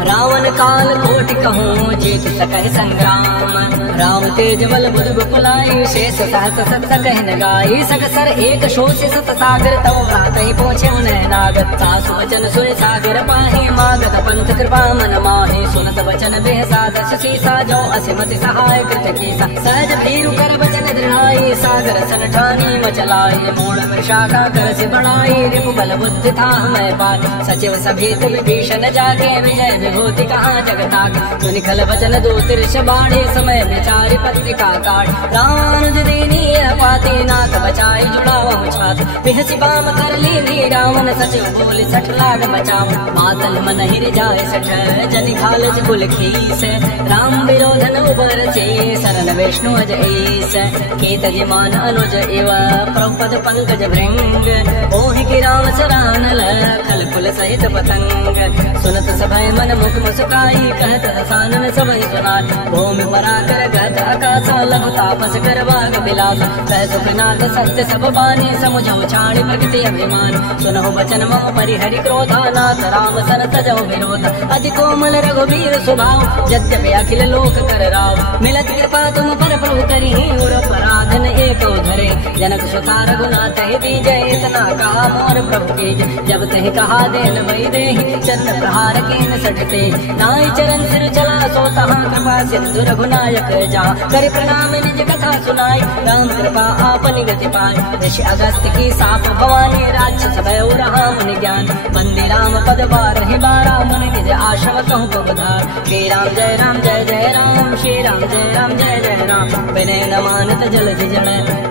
रावण काल कोटि कहूँ जीत सकहि संग्राम राम तेज बल बुध बुलाई शेष सहस सत कह न गाई सगसर एक शोष सत सागर तव भ्रात ही पहुँचे उन्हें नागत सासु वचन सुन सागर पाहि मागत पंथ कृपा मन माहि सुनत वचन बेह सादश सीसा जो असिमति सहाय कृत कीसा सहज भीरु कर वचन दृढ़ाई सागर सन ठानी मचलाई मूल विशाखा कर से बढ़ाई रिपु बल बुद्धि था मैं पार। सचिव सभेत विभीषण जागे विजय विभूति कहाँ जगताग। सुनि खल वचन दो तिरछ बाढ़े समय विचारी पत्रिका काट। रामानुज दीनी पाती नाथ बचाई जुड़ावा छात। बिहसी बाम कर ली रावण सचिव बोले सठ लाग बचाओ। मातल मन हिर जाए सठ जन खालज कुल खीस। राम विरोधन उबर से शरण विष्णु अज ईस। केत मान अनुज इव प्रपद पंकज भृंग। ओहि की राम सरानल खल कुल सहित पतंग। सुनत सभय मन मुख मुस्काई कहत हसान में सबहि सुनाई। भूमि परा कर गत आकाशा लघु तापस कर बाग बिलास। कह सुखनाथ सत्य सब बानी समुझो छाणी प्रकृति अभिमान। सुनहु बचन मम परिहरि क्रोधा नाथ राम सन तजो विरोध। अति कोमल रघुबीर स्वभाव यद्यपि अखिल लोक कर राव। मिलत कृपा तुम पर प्रभु करी और पराधन एक धरे। जनक सुता रघुनाथ दीजय इतना कहा मोर प्रभु की। जब तहि कहा देन वही देहि चरण प्रहार कीन सटते। नाई चरण सिर चला सो तहाँ कृपा सिंधु रघुनायक जा। कर प्रणाम निज कथा सुनाई राम कृपा आपनि गति पाई। ऋषि अगस्त्य की साप भवानी राक्षस भय रहा मुनि ज्ञान। बंदे राम पद बारहि बारा मुनि निज आश्रम कहूँ पवधार। श्री राम जय राम जय जय राम श्री राम जय राम जय जय राम। विनय न मानत जल जड़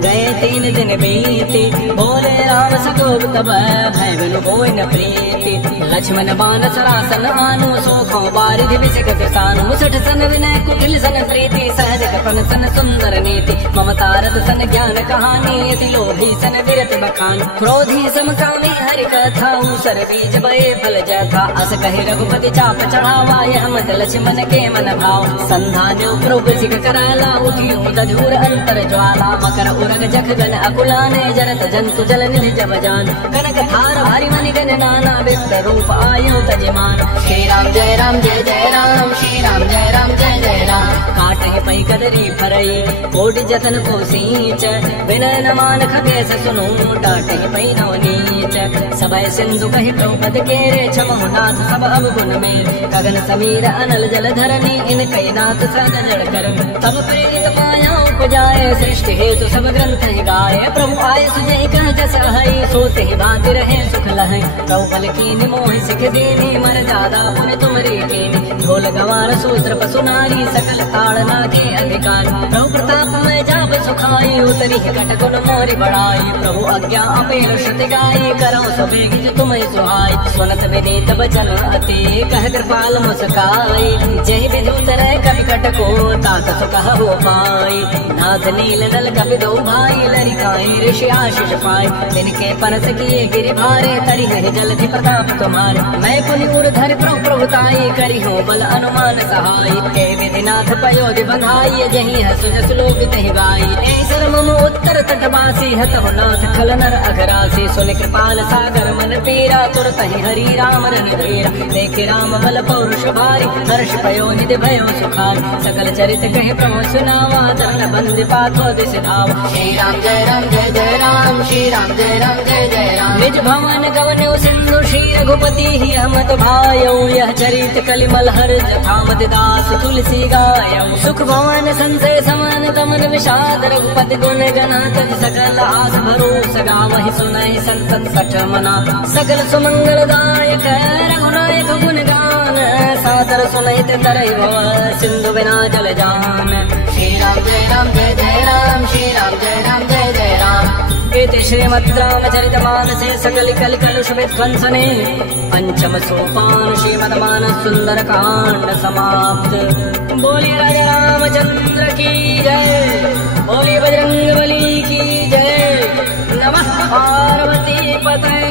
गए 3 दिन बीती। बोले राम सकोब तब भय बिनु कोई न प्रीति। लक्ष्मण बाण सरासन आनु सोखों बारिधि विषगत सानु। मुसठ सन विनय कुटिल सन प्रीति सहज कपन सन सुंदर नीति। ममता रत सन ज्ञान कहानी यति लोभी सन विरत बखान। क्रोधी समकामी हरि कथा सर बीज बये फल जथा। अस कहि रघुपति चाप चढ़ावा यह मत लक्ष्मण के मन भाव। संधान्यो प्रभु सिख कराला उठी दधूर अंतर ज्वाला। मकर उरग जख गन अकुलाने जरत जंतु जल निधि जब जान। कनक थार भारी मनि गन नाना विप्र रूप आयो तजमान। श्री राम जय राम जय जय राम श्री राम जय राम जय जय राम। काटे पै कदरी फरई कोटि जतन को सींच। विनय न मान खगेश सुनु टाटे पै नव नीच। सबय सिंधु कहि द्रौपद केरे क्षमहु नाथ सब अवगुण मेर। गगन समीर अनल जल धरनी इन कई नाथ सद जड़ कर। तब प्रेरित माया उपजाए सृष्टि हेतु सब ग्रंथ ही गाए। प्रभु आय सुजय कह जस हई सोते ही बात रहे सुख लहै। द्रौपद कीनि मोहि सिख दीनी मर जादा पुन तुमरे कीनी। ढोल गवार सूत्र पशु नारी सकल ताड़ना के अधिकार। प्रभु प्रताप में जाब सुखाई उतरी कटकुन मोरी बढ़ाई। प्रभु आज्ञा अपेल श्रुति गाई करो सबे गिज तुम्हें सुहाई। सुनत विनीत बचन अति कह कृपाल मुस्काई। जय विधु तरह कवि कटको तात सुख हो पाई। नाथ नील नल कपि दो भाई लरिकाई ऋषि आशीष पाए। तिनके परस किए गिरि भारे तरि नहीं जलधि प्रताप तुम्हारे। मैं पुनि उर्धर प्रभु प्रभुताई करी हो बल अनुमान सहाय। हे विधिनाथ पयोधि बंधाई जही हसु जस लोक तहि गाई। ऐसर मम उत्तर तटवासी हत हो नाथ खल नर अघरासी। सुन कृपाल सागर मन पीरा तुरत ही हरि राम रणधीरा। देखे राम बल पौरुष भारी हर्ष पयोनिधि भयो सुखार। सकल चरित कहे प्रभु सुनावा चरण बंद पाथो दिस धावा। श्री राम जय राम जय जय राम श्री राम जय राम जय जय राम। निज भवन गवन्यो सिंधु श्री रघुपति ही हमत भायो। यह चरित कलिमल हर जथामत दास तुलसी गायो। सुख भवन संशय समान तमन विषाद रघुपति गुण गणात। सकल आस भरोस गावहि सुनहि संसत सठ मना। सकल सुमंगल दायक रघुनायक गुण गान। सादर सुनहित तरहि भव सिंधु बिना जल जान। श्री राम जय राम जय जय राम श्री राम जय राम जय जय राम। इति श्रीमद् रामचरितमानसे सकल कलि कलुष विध्वंसने पंचम सोपान श्रीमद् मानस सुंदर कांड समाप्त। बोलिए राजा रामचंद्र की जय। बोलिए बजरंग बली की जय। नमः पार्वती पतये।